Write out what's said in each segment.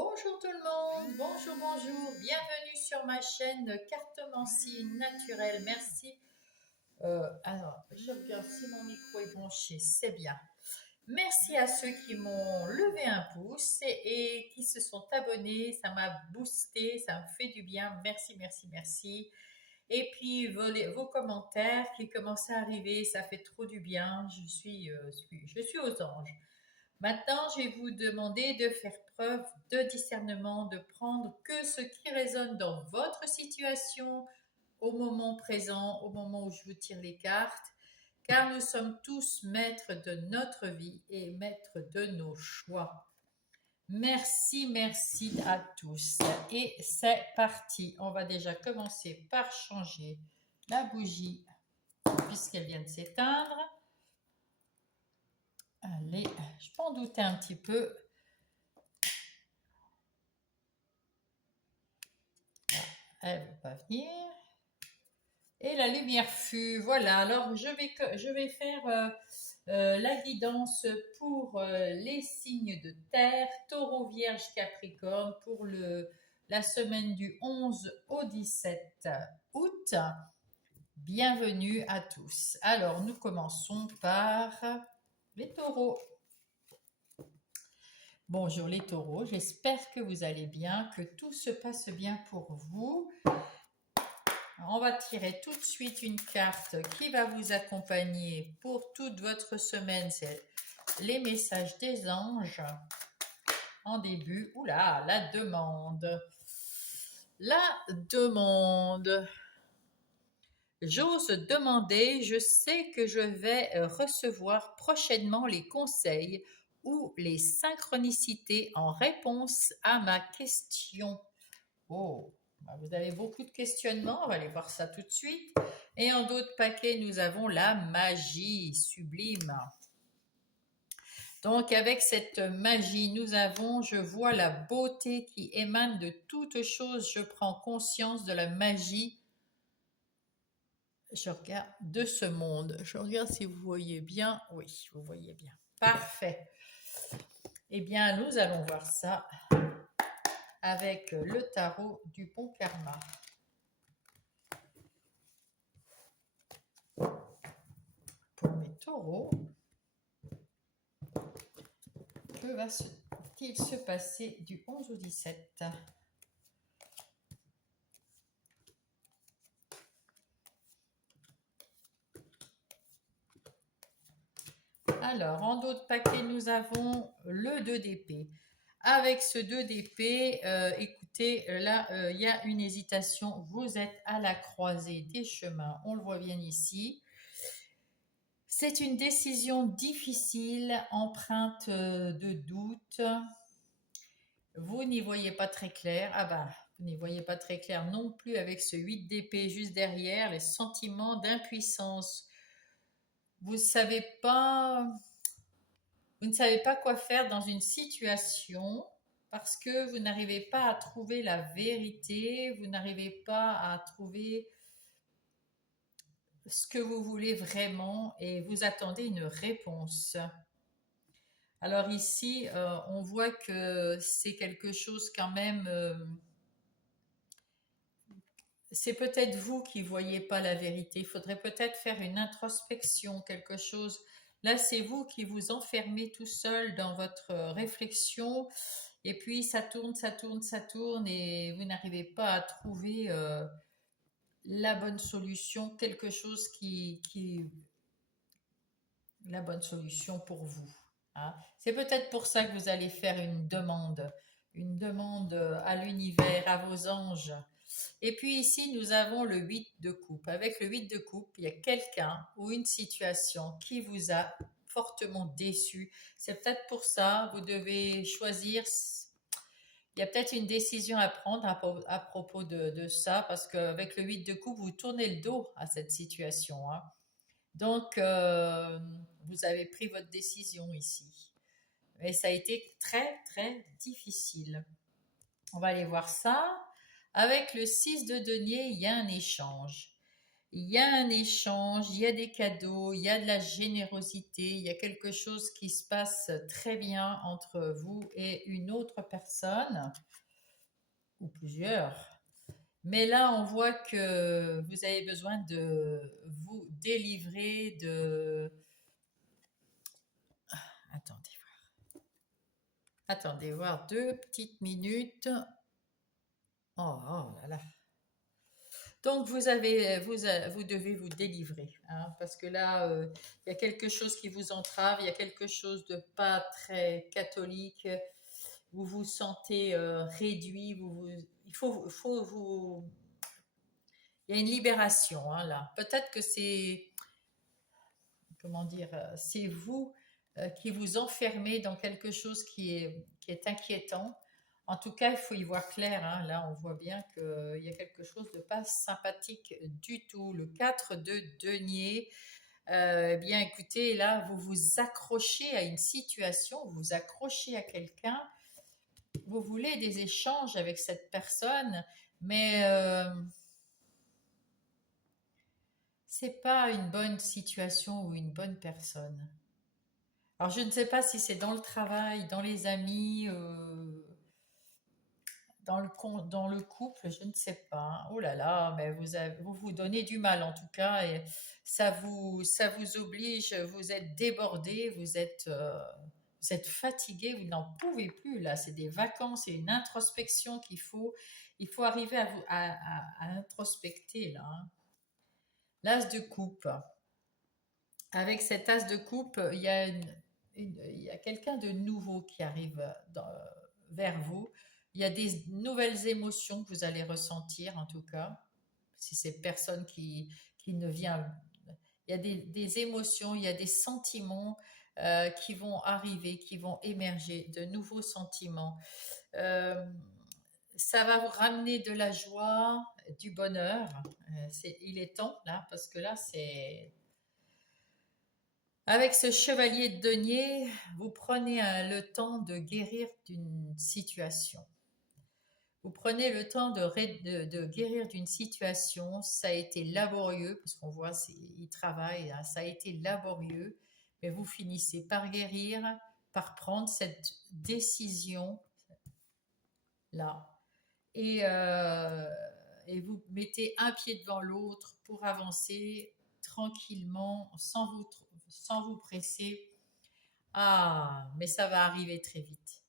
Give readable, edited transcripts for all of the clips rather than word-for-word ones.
Bonjour tout le monde, bonjour, bonjour, bienvenue sur ma chaîne Cartomancie Naturelle, merci. Alors, je regarde si mon micro est branché, c'est bien. Merci à ceux qui m'ont levé un pouce et qui se sont abonnés, ça m'a boosté, ça me fait du bien, merci, merci, merci. Et puis vos commentaires qui commencent à arriver, ça fait trop du bien, je suis aux anges. Maintenant, je vais vous demander de faire preuve de discernement, de prendre que ce qui résonne dans votre situation au moment présent, au moment où je vous tire les cartes, car nous sommes tous maîtres de notre vie et maîtres de nos choix. Merci, merci à tous. Et c'est parti. On va déjà commencer par changer la bougie puisqu'elle vient de s'éteindre. Allez, je peux en douter un petit peu. Elle ne veut pas venir. Et la lumière fut. Voilà, alors je vais faire la guidance pour les signes de terre, taureau, vierge, capricorne, pour la semaine du 11 au 17 août. Bienvenue à tous. Alors, nous commençons par les taureaux. Bonjour les taureaux, j'espère que vous allez bien, que tout se passe bien pour vous. Alors, on va tirer tout de suite une carte qui va vous accompagner pour toute votre semaine. C'est les messages des anges en début. Oula, la demande. La demande. J'ose demander, je sais que je vais recevoir prochainement les conseils ou les synchronicités en réponse à ma question. Oh, vous avez beaucoup de questionnements, on va aller voir ça tout de suite. Et en d'autres paquets, nous avons la magie sublime. Donc avec cette magie, nous avons, je vois la beauté qui émane de toutes choses. Je prends conscience de la magie. Je regarde de ce monde. Je regarde si vous voyez bien. Oui, vous voyez bien. Parfait. Eh bien, nous allons voir ça avec le tarot du bon karma. Pour mes taureaux, que va-t-il se passer du 11 au 17 ? Alors, en d'autres paquets, nous avons le 2 d'épée. Avec ce 2 d'épée, écoutez, là, il y a une hésitation. Vous êtes à la croisée des chemins. On le voit bien ici. C'est une décision difficile, empreinte de doute. Vous n'y voyez pas très clair. Ah bah, vous n'y voyez pas très clair non plus avec ce 8 d'épée juste derrière, les sentiments d'impuissance. Vous ne savez pas quoi faire dans une situation parce que vous n'arrivez pas à trouver la vérité, vous n'arrivez pas à trouver ce que vous voulez vraiment et vous attendez une réponse. Alors ici, on voit que c'est quelque chose quand même, c'est peut-être vous qui ne voyez pas la vérité. Il faudrait peut-être faire une introspection, quelque chose. Là, c'est vous qui vous enfermez tout seul dans votre réflexion et puis ça tourne, ça tourne, ça tourne et vous n'arrivez pas à trouver la bonne solution, quelque chose la bonne solution pour vous. Hein. C'est peut-être pour ça que vous allez faire une demande à l'univers, à vos anges. Et puis ici, nous avons le 8 de coupe. Avec le 8 de coupe, il y a quelqu'un ou une situation qui vous a fortement déçu. C'est peut-être pour ça, vous devez choisir. Il y a peut-être une décision à prendre à propos de ça, parce qu'avec le 8 de coupe, vous tournez le dos à cette situation. Hein. Donc, vous avez pris votre décision ici. Mais ça a été très, très difficile. On va aller voir ça. Avec le 6 de denier, il y a un échange. Il y a un échange, il y a des cadeaux, il y a de la générosité, il y a quelque chose qui se passe très bien entre vous et une autre personne, ou plusieurs. Mais là, on voit que vous avez besoin de vous délivrer de... Attendez, attendez voir 2 petites minutes. Oh là là. Donc vous devez vous délivrer, hein, parce que là, il y a quelque chose qui vous entrave, il y a quelque chose de pas très catholique. Vous vous sentez réduit, faut vous, il y a une libération, hein, là. Peut-être que c'est, comment dire, c'est vous qui vous enfermez dans quelque chose qui est inquiétant. En tout cas, il faut y voir clair, hein. Là, on voit bien qu'il y a quelque chose de pas sympathique du tout. Le 4 de denier, eh bien écoutez, là, vous vous accrochez à une situation, vous vous accrochez à quelqu'un, vous voulez des échanges avec cette personne, mais c'est pas une bonne situation ou une bonne personne. Alors, je ne sais pas si c'est dans le travail, dans les amis, dans le couple, je ne sais pas, hein. Oh là là, mais vous vous donnez du mal en tout cas, et ça vous oblige, vous êtes débordé, vous êtes fatigué, vous n'en pouvez plus là. C'est des vacances, c'est une introspection il faut arriver à introspecter là, hein. L'as de coupe. Avec cet as de coupe, il y a quelqu'un de nouveau qui arrive vers vous. Il y a des nouvelles émotions que vous allez ressentir, en tout cas. Si c'est personne qui ne vient. Il y a des émotions, il y a des sentiments qui vont arriver, qui vont émerger, de nouveaux sentiments. Euh, Ça va vous ramener de la joie, du bonheur. Il est temps, là, parce que là, c'est avec ce chevalier de denier, vous prenez le temps de guérir d'une situation. Vous prenez le temps de guérir d'une situation. Ça a été laborieux, parce qu'on voit, il travaille, hein, ça a été laborieux, mais vous finissez par guérir, par prendre cette décision-là. Et, euh, et vous mettez un pied devant l'autre pour avancer tranquillement, sans vous presser. Ah, mais ça va arriver très vite.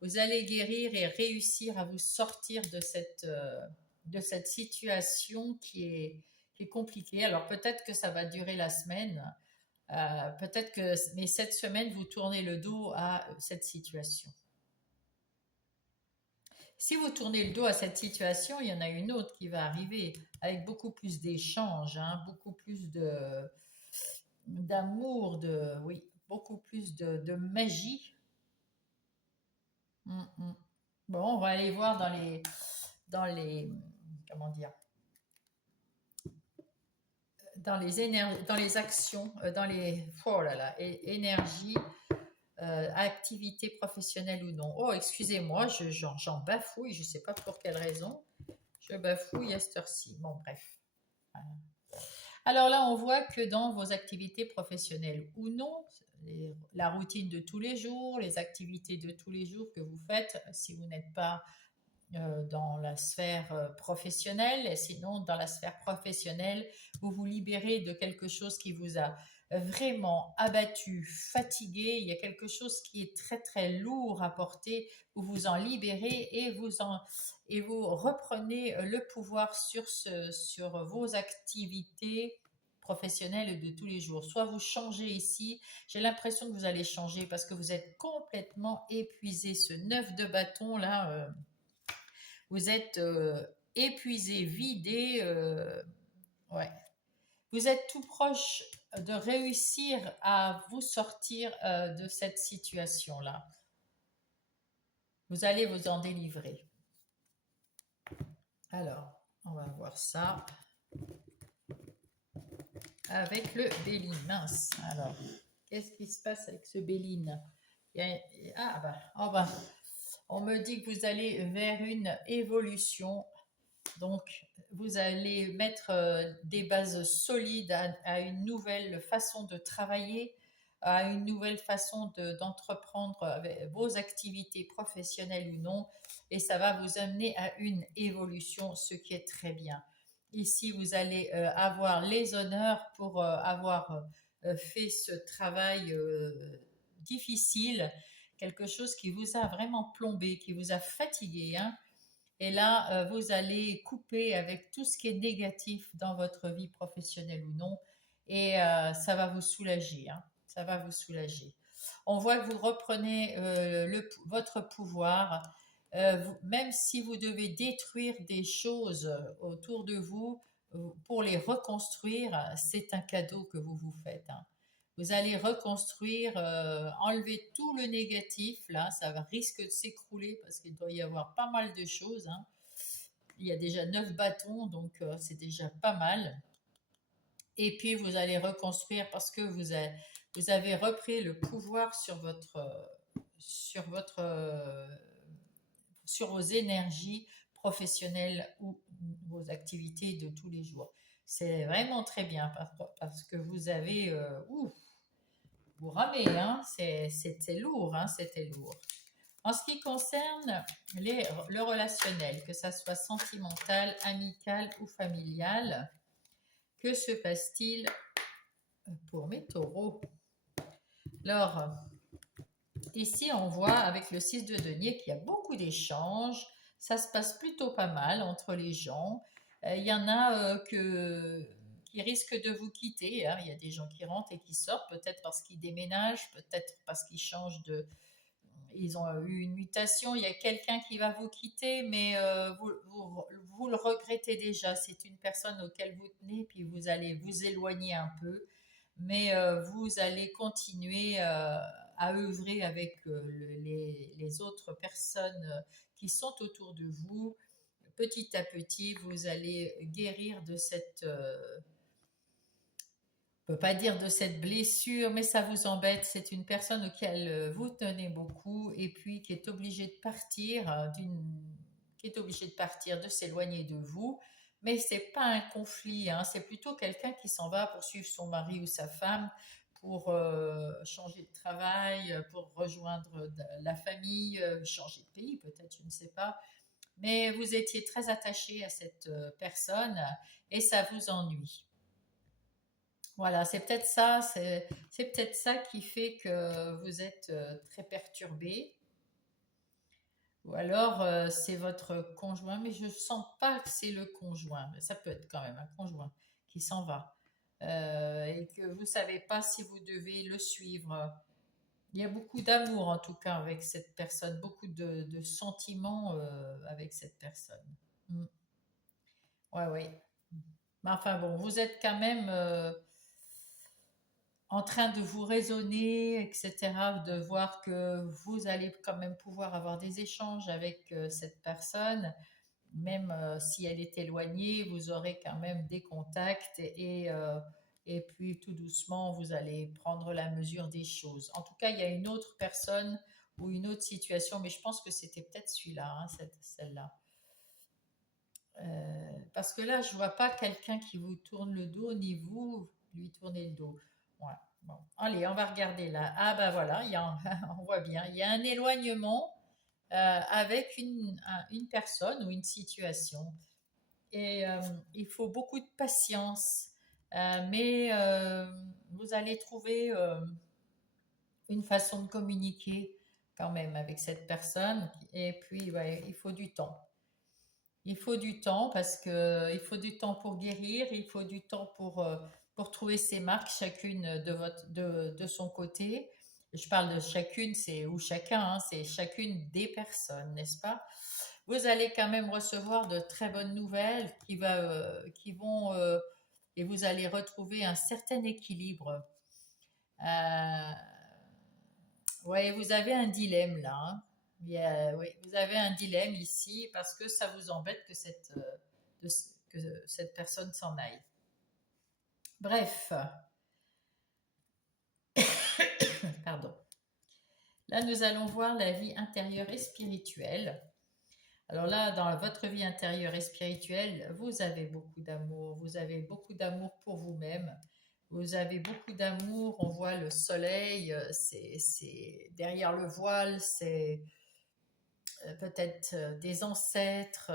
Vous allez guérir et réussir à vous sortir de cette situation qui est compliquée. Alors peut-être que ça va durer la semaine, peut-être que, mais cette semaine, vous tournez le dos à cette situation. Si vous tournez le dos à cette situation, il y en a une autre qui va arriver avec beaucoup plus d'échanges, hein, beaucoup plus d'amour, oui, beaucoup plus de magie. Mm, mm. Bon, on va aller voir dans les, comment dire, dans les actions, oh là là, énergie, activité professionnelle ou non. Oh, excusez-moi, j'en bafouille, je ne sais pas pour quelle raison. Je bafouille à cette heure-ci. Bon, bref. Voilà. Alors là, on voit que dans vos activités professionnelles ou non, la routine de tous les jours, les activités de tous les jours que vous faites, si vous n'êtes pas dans la sphère professionnelle, et sinon dans la sphère professionnelle, vous vous libérez de quelque chose qui vous a vraiment abattu, fatigué, il y a quelque chose qui est très très lourd à porter, vous vous en libérez et vous reprenez le pouvoir sur vos activités professionnelles de tous les jours. Soit vous changez ici, j'ai l'impression que vous allez changer parce que vous êtes complètement épuisé. Ce 9 de bâton là, vous êtes épuisé, vidé. Ouais. Vous êtes tout proche de réussir à vous sortir de cette situation-là. Vous allez vous en délivrer. Alors, on va voir ça avec le Béline. Mince. Alors, qu'est-ce qui se passe avec ce Béline? Ah bah, oh bah, on me dit que vous allez vers une évolution. Donc, vous allez mettre des bases solides à une nouvelle façon de travailler, à une nouvelle façon d'entreprendre vos activités professionnelles ou non, et ça va vous amener à une évolution, ce qui est très bien. Ici, vous allez avoir les honneurs pour avoir fait ce travail difficile, quelque chose qui vous a vraiment plombé, qui vous a fatigué, hein. Et là, vous allez couper avec tout ce qui est négatif dans votre vie professionnelle ou non, et ça va vous soulager, hein. Ça va vous soulager. On voit que vous reprenez votre pouvoir, même si vous devez détruire des choses autour de vous pour les reconstruire, c'est un cadeau que vous vous faites, hein. Vous allez reconstruire, enlever tout le négatif, là, risque de s'écrouler parce qu'il doit y avoir pas mal de choses, hein. Il y a déjà 9 bâtons, donc c'est déjà pas mal. Et puis vous allez reconstruire parce que vous avez repris le pouvoir sur votre, sur vos énergies professionnelles ou vos activités de tous les jours. C'est vraiment très bien parce que vous avez, vous ramez, hein, c'était lourd, hein, c'était lourd. En ce qui concerne le relationnel, que ça soit sentimental, amical ou familial, que se passe-t-il pour mes taureaux? Alors, ici, on voit avec le 6 de denier qu'il y a beaucoup d'échanges. Ça se passe plutôt pas mal entre les gens. Il y en a qui risquent de vous quitter, hein. Il y a des gens qui rentrent et qui sortent, peut-être parce qu'ils déménagent, peut-être parce qu'ils changent ils ont eu une mutation, il y a quelqu'un qui va vous quitter, mais vous le regrettez déjà. C'est une personne auquel vous tenez, puis vous allez vous éloigner un peu, mais vous allez continuer à œuvrer avec les autres personnes qui sont autour de vous. Petit à petit, vous allez guérir de cette ne peut pas dire de cette blessure, mais ça vous embête. C'est une personne auquel vous tenez beaucoup et puis qui est obligée de partir, qui est obligée de partir, de s'éloigner de vous. Mais c'est pas un conflit, hein. C'est plutôt quelqu'un qui s'en va pour suivre son mari ou sa femme, pour changer de travail, pour rejoindre la famille, changer de pays peut-être, je ne sais pas. Mais vous étiez très attaché à cette personne et ça vous ennuie. Voilà, c'est peut-être ça qui fait que vous êtes très perturbé. Ou alors c'est votre conjoint, mais je ne sens pas que c'est le conjoint. Mais ça peut être quand même un conjoint qui s'en va. Et que vous ne savez pas si vous devez le suivre. Il y a beaucoup d'amour en tout cas avec cette personne, beaucoup de sentiments avec cette personne. Mm. Ouais, ouais. Mais enfin bon, vous êtes quand même en train de vous raisonner, etc., de voir que vous allez quand même pouvoir avoir des échanges avec cette personne, même si elle est éloignée, vous aurez quand même des contacts et puis tout doucement, vous allez prendre la mesure des choses. En tout cas, il y a une autre personne ou une autre situation, mais je pense que c'était peut-être celui-là, hein, celle-là. Parce que là, je vois pas quelqu'un qui vous tourne le dos, ni vous lui tournez le dos. Ouais. Bon. Allez, on va regarder là. Ah ben voilà, on voit bien. Il y a un éloignement avec une personne ou une situation. Et il faut beaucoup de patience. Mais vous allez trouver une façon de communiquer quand même avec cette personne. Et puis, ouais, il faut du temps. Il faut du temps parce que il faut du temps pour guérir, il faut du temps pour trouver ses marques chacune de son côté. Je parle de chacune, c'est ou chacun, hein, c'est chacune des personnes, n'est-ce pas? Vous allez quand même recevoir de très bonnes nouvelles qui vont et vous allez retrouver un certain équilibre. Euh, ouais, vous avez un dilemme là, hein. Oui, vous avez un dilemme ici parce que ça vous embête de- que cette personne s'en aille. Bref, pardon. Là, nous allons voir la vie intérieure et spirituelle. Alors là, dans votre vie intérieure et spirituelle, vous avez beaucoup d'amour. Vous avez beaucoup d'amour pour vous-même. Vous avez beaucoup d'amour. On voit le soleil, c'est derrière le voile, c'est peut-être des ancêtres,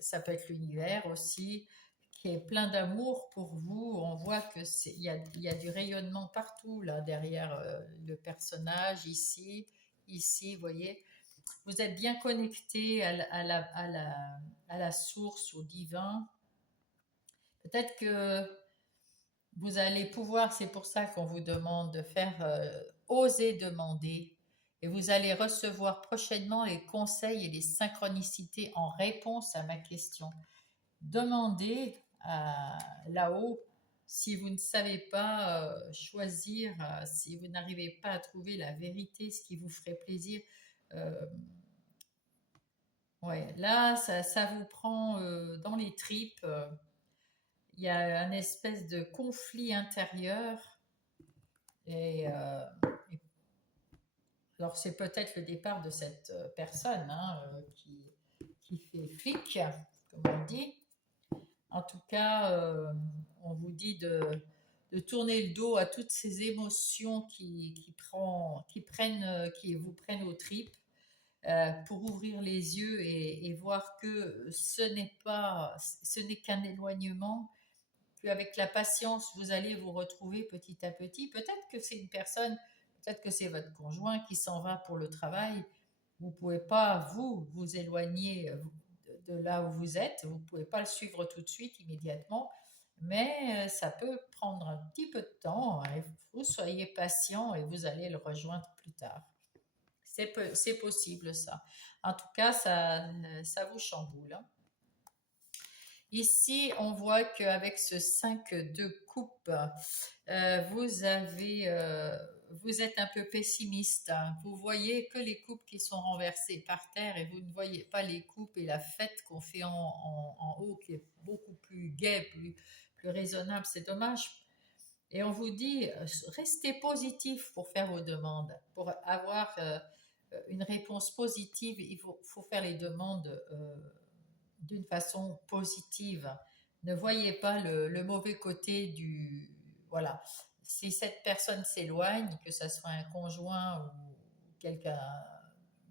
ça peut être l'univers aussi, qui est plein d'amour pour vous. On voit que il y a du rayonnement partout là derrière le personnage ici, vous voyez. Vous êtes bien connecté à la source, au divin. Peut-être que vous allez pouvoir, c'est pour ça qu'on vous demande de faire oser demander. Et vous allez recevoir prochainement les conseils et les synchronicités en réponse à ma question. Demandez là-haut si vous ne savez pas choisir, si vous n'arrivez pas à trouver la vérité, ce qui vous ferait plaisir. Euh, ouais, là, ça vous prend dans les tripes. Il y a un espèce de conflit intérieur. Et, alors, c'est peut-être le départ de cette personne hein, qui fait flic, comme on dit. En tout cas, on vous dit de tourner le dos à toutes ces émotions qui vous prennent aux tripes pour ouvrir les yeux et voir que ce n'est qu'un éloignement. Puis avec la patience, vous allez vous retrouver petit à petit. Peut-être que c'est une personne, peut-être que c'est votre conjoint qui s'en va pour le travail. Vous ne pouvez pas, vous éloigner de là où vous êtes. Vous ne pouvez pas le suivre tout de suite, immédiatement. Mais ça peut prendre un petit peu de temps. Hein. Vous soyez patient et vous allez le rejoindre plus tard. C'est possible ça. En tout cas, ça vous chamboule. Hein. Ici, on voit qu'avec ce 5 de coupe, vous êtes un peu pessimiste. Hein. Vous voyez que les coupes qui sont renversées par terre et vous ne voyez pas les coupes et la fête qu'on fait en haut qui est beaucoup plus gaie, plus raisonnable. C'est dommage. Et on vous dit, restez positif pour faire vos demandes. Pour avoir une réponse positive, il faut faire les demandes d'une façon positive. Ne voyez pas le mauvais côté du... Voilà. Si cette personne s'éloigne, que ce soit un conjoint ou quelqu'un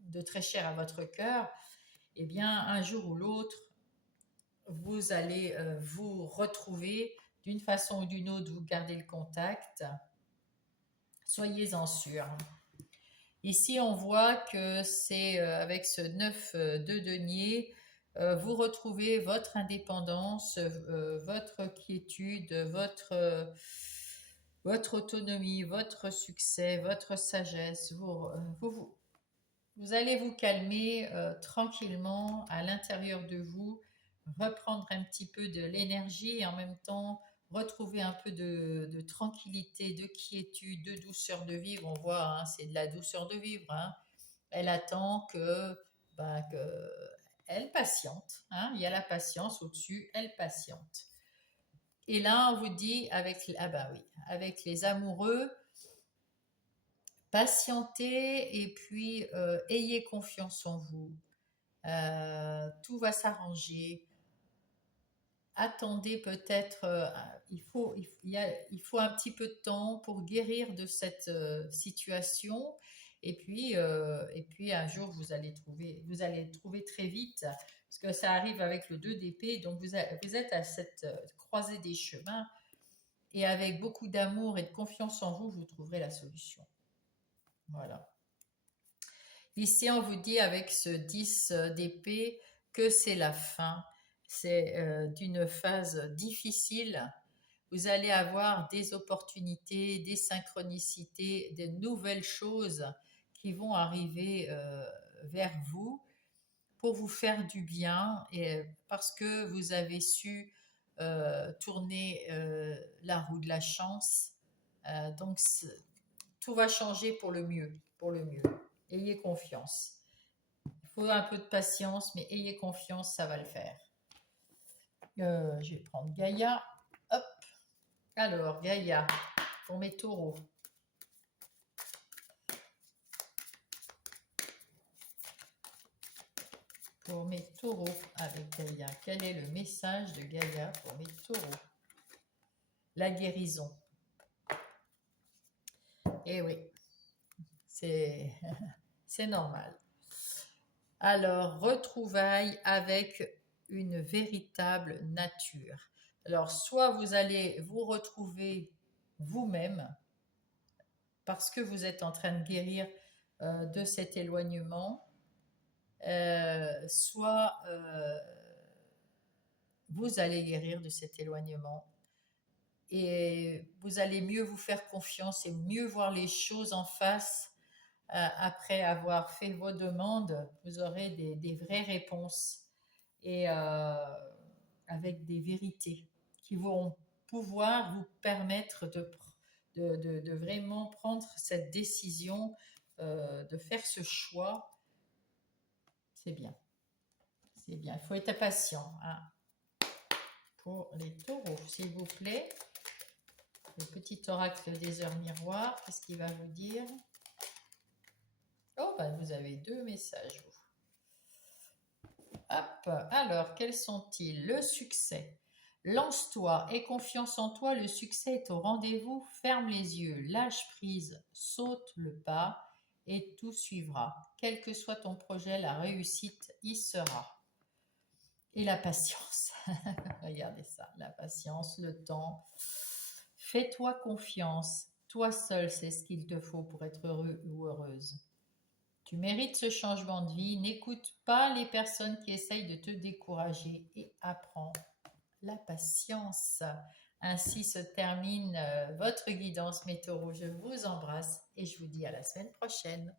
de très cher à votre cœur, eh bien, un jour ou l'autre, vous allez vous retrouver d'une façon ou d'une autre, vous gardez le contact. Soyez-en sûrs. Ici, on voit que c'est avec ce 9 de denier, vous retrouvez votre indépendance, votre quiétude, votre autonomie, votre succès, votre sagesse. Vous allez vous calmer tranquillement à l'intérieur de vous, reprendre un petit peu de l'énergie et en même temps retrouver un peu de tranquillité, de quiétude, de douceur de vivre. On voit, hein, c'est de la douceur de vivre. Hein. Elle attend que elle patiente. Hein. Il y a la patience au-dessus, elle patiente. Et là, on vous dit avec les amoureux, patientez et puis ayez confiance en vous. Tout va s'arranger. Attendez peut-être, il faut un petit peu de temps pour guérir de cette situation. Et puis un jour, vous allez trouver très vite, parce que ça arrive avec le 2 d'épée. Donc vous êtes à cette croisée des chemins. Et avec beaucoup d'amour et de confiance en vous, vous trouverez la solution. Voilà. Ici, on vous dit avec ce 10 d'épée que c'est la fin. C'est d'une phase difficile. Vous allez avoir des opportunités, des synchronicités, de nouvelles choses qui vont arriver vers vous pour vous faire du bien et parce que vous avez su tourner la roue de la chance. Donc, tout va changer pour le mieux, pour le mieux. Ayez confiance. Il faut un peu de patience, mais ayez confiance, ça va le faire. Je vais prendre Gaïa. Hop. Alors, Gaïa, pour mes taureaux. pour mes taureaux avec Gaïa? Quel est le message de Gaïa pour mes taureaux? La guérison. Eh oui, c'est normal. Alors, retrouvailles avec une véritable nature. Alors, soit vous allez vous retrouver vous-même parce que vous êtes en train de guérir de cet éloignement, soit vous allez guérir de cet éloignement et vous allez mieux vous faire confiance et mieux voir les choses en face. Après avoir fait vos demandes, vous aurez des vraies réponses et avec des vérités qui vont pouvoir vous permettre de vraiment prendre cette décision, de faire ce choix. C'est bien. C'est bien. Il faut être patient. Hein. Pour les taureaux, s'il vous plaît. Le petit oracle des heures miroirs, qu'est-ce qu'il va vous dire? Oh, ben vous avez 2 messages. Hop, alors, quels sont-ils? Le succès. Lance-toi, aie confiance en toi, le succès est au rendez-vous. Ferme les yeux, lâche prise, saute le pas et tout suivra. Quel que soit ton projet, la réussite y sera. Et la patience. Regardez ça, la patience, le temps. Fais-toi confiance. Toi seul sais ce qu'il te faut pour être heureux ou heureuse. Tu mérites ce changement de vie. N'écoute pas les personnes qui essayent de te décourager et apprends la patience. Ainsi se termine votre guidance, mes taureaux. Je vous embrasse et je vous dis à la semaine prochaine.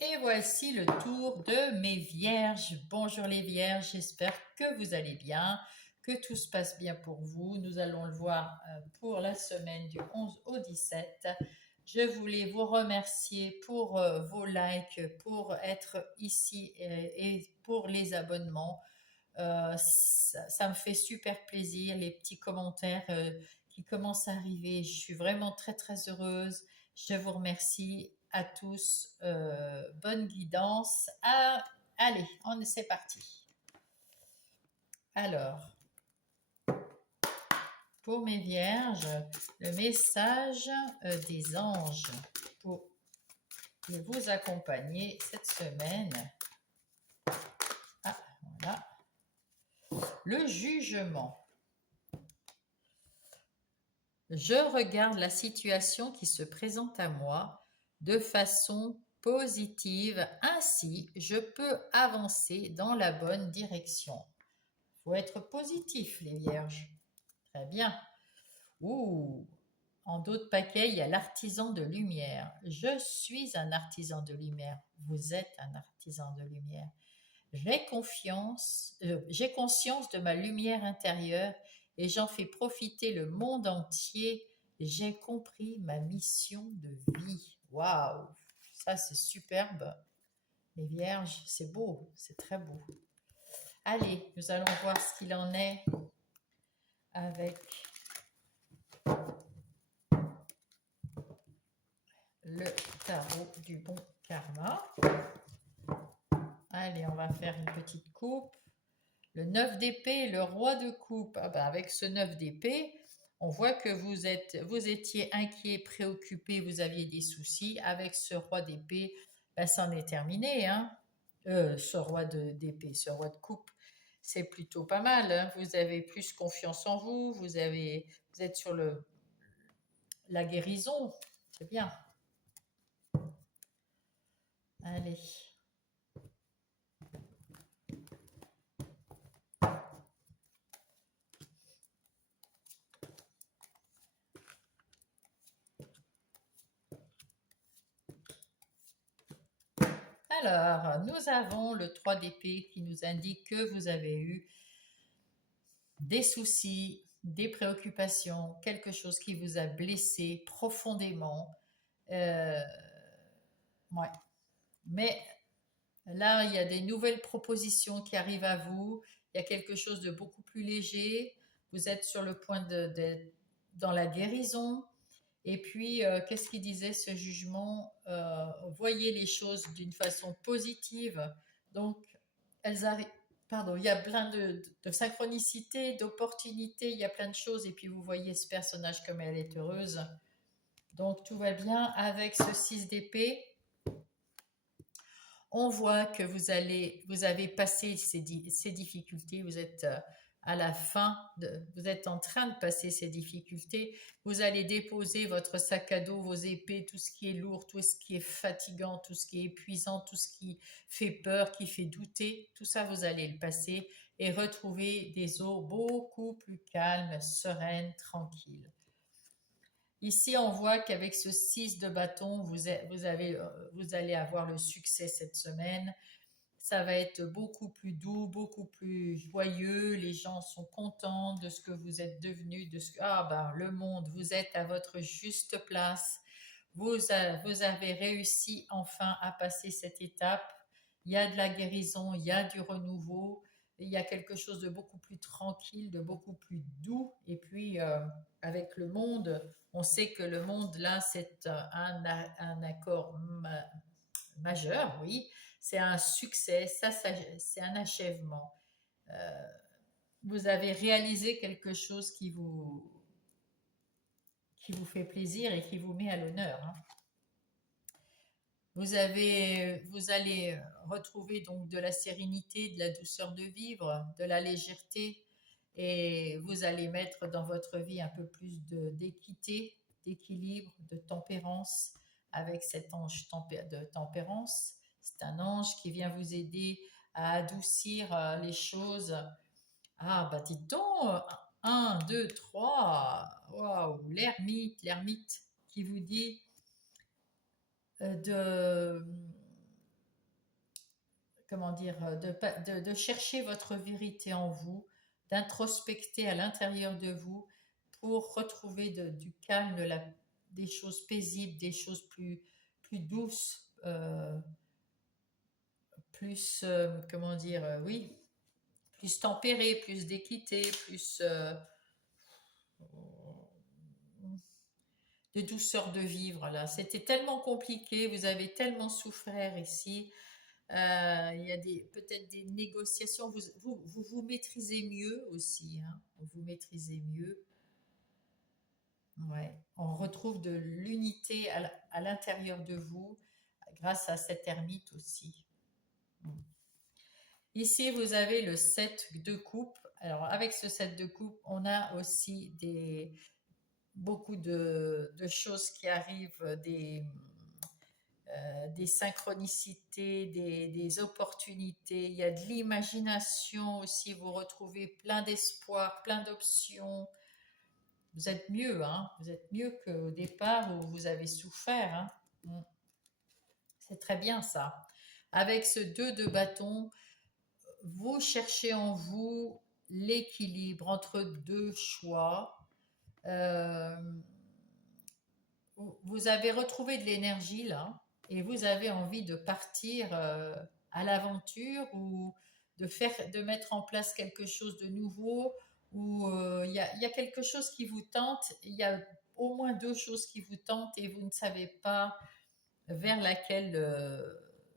Et voici le tour de mes vierges. Bonjour les vierges, j'espère que vous allez bien, que tout se passe bien pour vous. Nous allons le voir pour la semaine du 11 au 17. Je voulais vous remercier pour vos likes, pour être ici et pour les abonnements. Ça me fait super plaisir, les petits commentaires qui commencent à arriver. Je suis vraiment très très heureuse. Je vous remercie à tous. Bonne guidance. Allez, c'est parti. Alors, pour mes vierges, le message des anges pour vous accompagner cette semaine. Ah, voilà. Le jugement. Je regarde la situation qui se présente à moi de façon positive, ainsi je peux avancer dans la bonne direction. Il faut être positif, les vierges. Très bien. Ouh, en d'autres paquets, il y a l'artisan de lumière. Je suis un artisan de lumière. Vous êtes un artisan de lumière. J'ai conscience de ma lumière intérieure et j'en fais profiter le monde entier. J'ai compris ma mission de vie. Waouh, ça c'est superbe. Les vierges, c'est beau, c'est très beau. Allez, nous allons voir ce qu'il en est avec le tarot du bon karma. Allez, on va faire une petite coupe. Le 9 d'épée, le roi de coupe. Ah ben avec ce 9 d'épée, on voit que vous étiez inquiet, préoccupé, vous aviez des soucis. Avec ce roi d'épée, ben, c'en est terminé. Hein. Ce roi d'épée, ce roi de coupe, c'est plutôt pas mal. Hein. Vous avez plus confiance en vous, vous êtes sur la guérison. C'est bien. Allez. Alors, nous avons le 3 d'épée qui nous indique que vous avez eu des soucis, des préoccupations, quelque chose qui vous a blessé profondément. Ouais. Mais là, il y a des nouvelles propositions qui arrivent à vous. Il y a quelque chose de beaucoup plus léger. Vous êtes sur le point d'être dans la guérison. Et puis, qu'est-ce qu'il disait ce jugement? Voyez les choses d'une façon positive. Donc, elles arrivent. Pardon, il y a plein de synchronicités, d'opportunités, il y a plein de choses. Et puis vous voyez ce personnage comme elle est heureuse. Donc tout va bien avec ce 6 d'épée. On voit que vous avez passé ces difficultés, vous êtes à la fin, vous êtes en train de passer ces difficultés. Vous allez déposer votre sac à dos, vos épées, tout ce qui est lourd, tout ce qui est fatigant, tout ce qui est épuisant, tout ce qui fait peur, qui fait douter. Tout ça, vous allez le passer et retrouver des eaux beaucoup plus calmes, sereines, tranquilles. Ici, on voit qu'avec ce 6 de bâton, vous allez avoir le succès cette semaine. Ça va être beaucoup plus doux, beaucoup plus joyeux. Les gens sont contents de ce que vous êtes devenu, de ce que le monde, vous êtes à votre juste place. Vous avez réussi enfin à passer cette étape. Il y a de la guérison, il y a du renouveau, il y a quelque chose de beaucoup plus tranquille, de beaucoup plus doux. Et puis, avec le monde, on sait que le monde, là, c'est un accord majeur, oui. C'est un succès, c'est un achèvement. Euh, vous avez réalisé quelque chose qui vous fait plaisir et qui vous met à l'honneur, hein. Vous allez retrouver donc de la sérénité, de la douceur de vivre, de la légèreté, et vous allez mettre dans votre vie un peu plus d'équité, d'équilibre, de tempérance avec cet ange de tempérance. C'est un ange qui vient vous aider à adoucir les choses. Ah, bah dites donc, un, deux, trois, waouh, l'ermite qui vous dit de, comment dire, de chercher votre vérité en vous, d'introspecter à l'intérieur de vous pour retrouver du calme, des choses paisibles, des choses plus douces, plus, comment dire, oui, plus tempérées, plus d'équité, plus de douceur de vivre. Là, c'était tellement compliqué, vous avez tellement souffert ici. Il y a peut-être des négociations. Vous maîtrisez mieux aussi, hein. Vous vous maîtrisez mieux. Ouais. On retrouve de l'unité à l'intérieur de vous grâce à cette ermite aussi. Mm. Ici, vous avez le 7 de coupe. Alors, avec ce 7 de coupe, on a aussi beaucoup de choses qui arrivent, des synchronicités, des opportunités, il y a de l'imagination aussi, vous retrouvez plein d'espoir, plein d'options. Vous êtes mieux, hein, vous êtes mieux qu'au départ où vous avez souffert, hein. Mm. C'est très bien ça. Avec ce 2 de bâton, vous cherchez en vous l'équilibre entre deux choix. Euh, vous avez retrouvé de l'énergie là et vous avez envie de partir à l'aventure ou de mettre en place quelque chose de nouveau ou il y a quelque chose qui vous tente, il y a au moins deux choses qui vous tentent et vous ne savez pas vers laquelle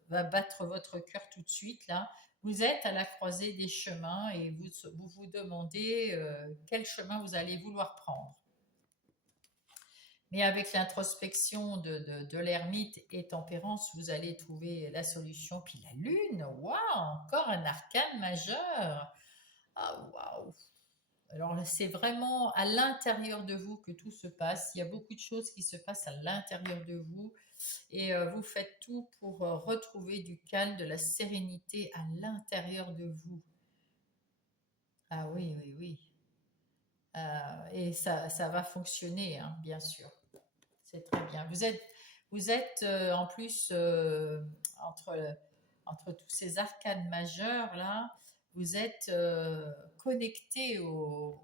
va battre votre cœur tout de suite là. Vous êtes à la croisée des chemins et vous demandez quel chemin vous allez vouloir prendre. Mais avec l'introspection de l'ermite et tempérance, vous allez trouver la solution. Puis la lune, waouh, encore un arcane majeur. Ah, waouh. Alors là, c'est vraiment à l'intérieur de vous que tout se passe. Il y a beaucoup de choses qui se passent à l'intérieur de vous. Et vous faites tout pour retrouver du calme, de la sérénité à l'intérieur de vous. Ah oui, oui, oui. Et ça va fonctionner, hein, bien sûr. C'est très bien. Vous êtes en plus entre, entre tous ces arcanes majeures là, vous êtes connecté au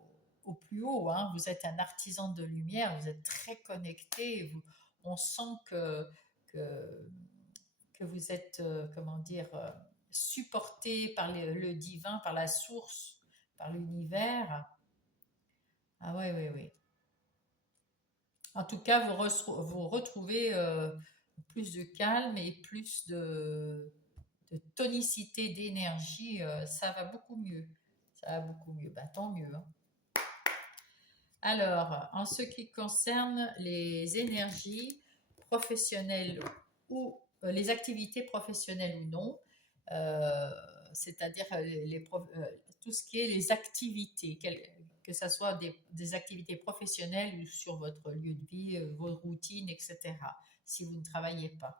plus haut, hein. Vous êtes un artisan de lumière, vous êtes très connecté. On sent que, que vous êtes, comment dire, supporté par le divin, par la source, par l'univers. Ah oui, oui, oui. En tout cas, vous retrouvez plus de calme et plus de tonicité, d'énergie, ça va beaucoup mieux. Ça va beaucoup mieux. Ben, tant mieux, hein. Alors, en ce qui concerne les énergies professionnelles ou les activités professionnelles ou non, euh, c'est-à-dire tout ce qui est les activités, que ce soit des activités professionnelles ou sur votre lieu de vie, vos routines, etc., si vous ne travaillez pas.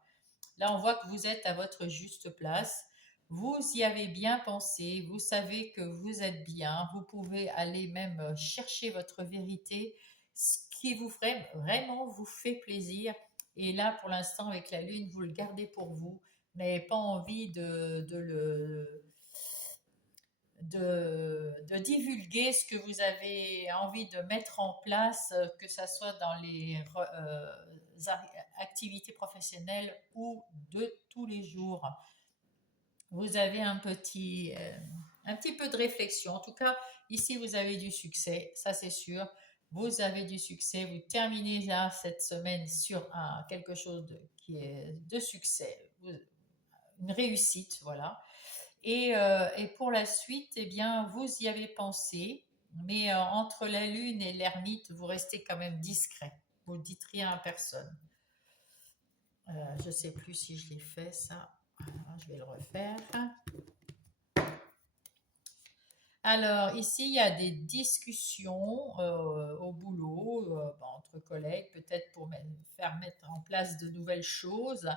Là, on voit que vous êtes à votre juste place. Vous y avez bien pensé, vous savez que vous êtes bien, vous pouvez aller même chercher votre vérité, ce qui vous ferait vraiment vous fait plaisir. Et là, pour l'instant, avec la Lune, vous le gardez pour vous. Vous n'avez pas envie de divulguer ce que vous avez envie de mettre en place, que ce soit dans les activités professionnelles ou de tous les jours. Vous avez un petit peu de réflexion. En tout cas, ici, vous avez du succès, ça c'est sûr. Vous avez du succès. Vous terminez là cette semaine sur quelque chose qui est de succès, une réussite, voilà. Et pour la suite, eh bien, vous y avez pensé, mais entre la Lune et l'ermite, vous restez quand même discret. Vous ne dites rien à personne. Je ne sais plus si je l'ai fait, ça. Alors, je vais le refaire. Alors, ici, il y a des discussions au boulot, entre collègues, peut-être pour faire mettre en place de nouvelles choses.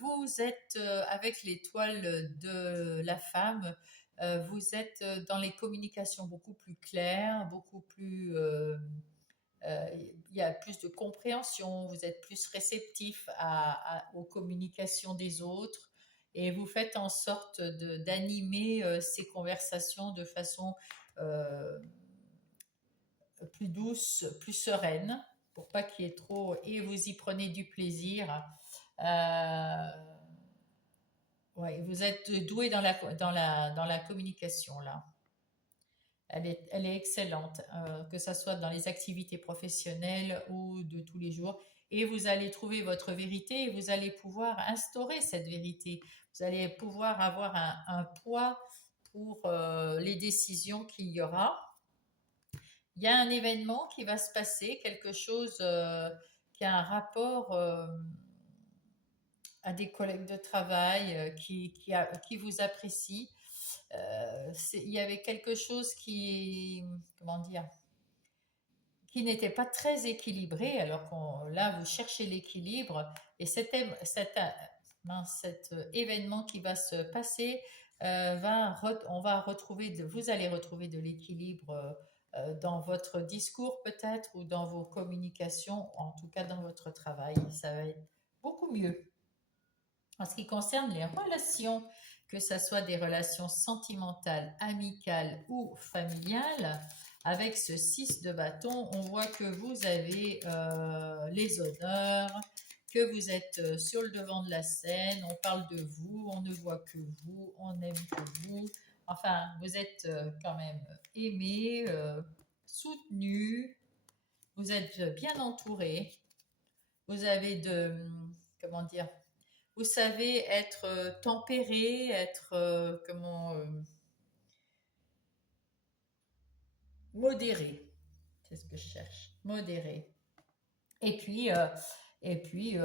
Vous êtes avec l'étoile de la femme, vous êtes dans les communications beaucoup plus claires, beaucoup plus... il y a plus de compréhension, vous êtes plus réceptif aux communications des autres et vous faites en sorte d'animer ces conversations de façon euh, plus douce, plus sereine, pour pas qu'il y ait trop, et vous y prenez du plaisir. Euh, ouais, vous êtes doué dans la communication là. Elle est excellente, que ce soit dans les activités professionnelles ou de tous les jours. Et vous allez trouver votre vérité et vous allez pouvoir instaurer cette vérité. Vous allez pouvoir avoir un poids pour les décisions qu'il y aura. Il y a un événement qui va se passer, quelque chose qui a un rapport à des collègues de travail qui vous apprécient. Il y avait quelque chose comment dire, qui n'était pas très équilibré, alors là, vous cherchez l'équilibre, et cet événement qui va se passer, vous allez retrouver de l'équilibre dans votre discours peut-être, ou dans vos communications, en tout cas dans votre travail, ça va être beaucoup mieux. En ce qui concerne les relations, que ce soit des relations sentimentales, amicales ou familiales, avec ce 6 de bâton, on voit que vous avez les honneurs, que vous êtes sur le devant de la scène, on parle de vous, on ne voit que vous, on aime que vous. Enfin, vous êtes quand même aimé, soutenu, vous êtes bien entouré, vous avez comment dire, vous savez être tempéré, être modéré. C'est ce que je cherche, modéré. Et puis, euh, et puis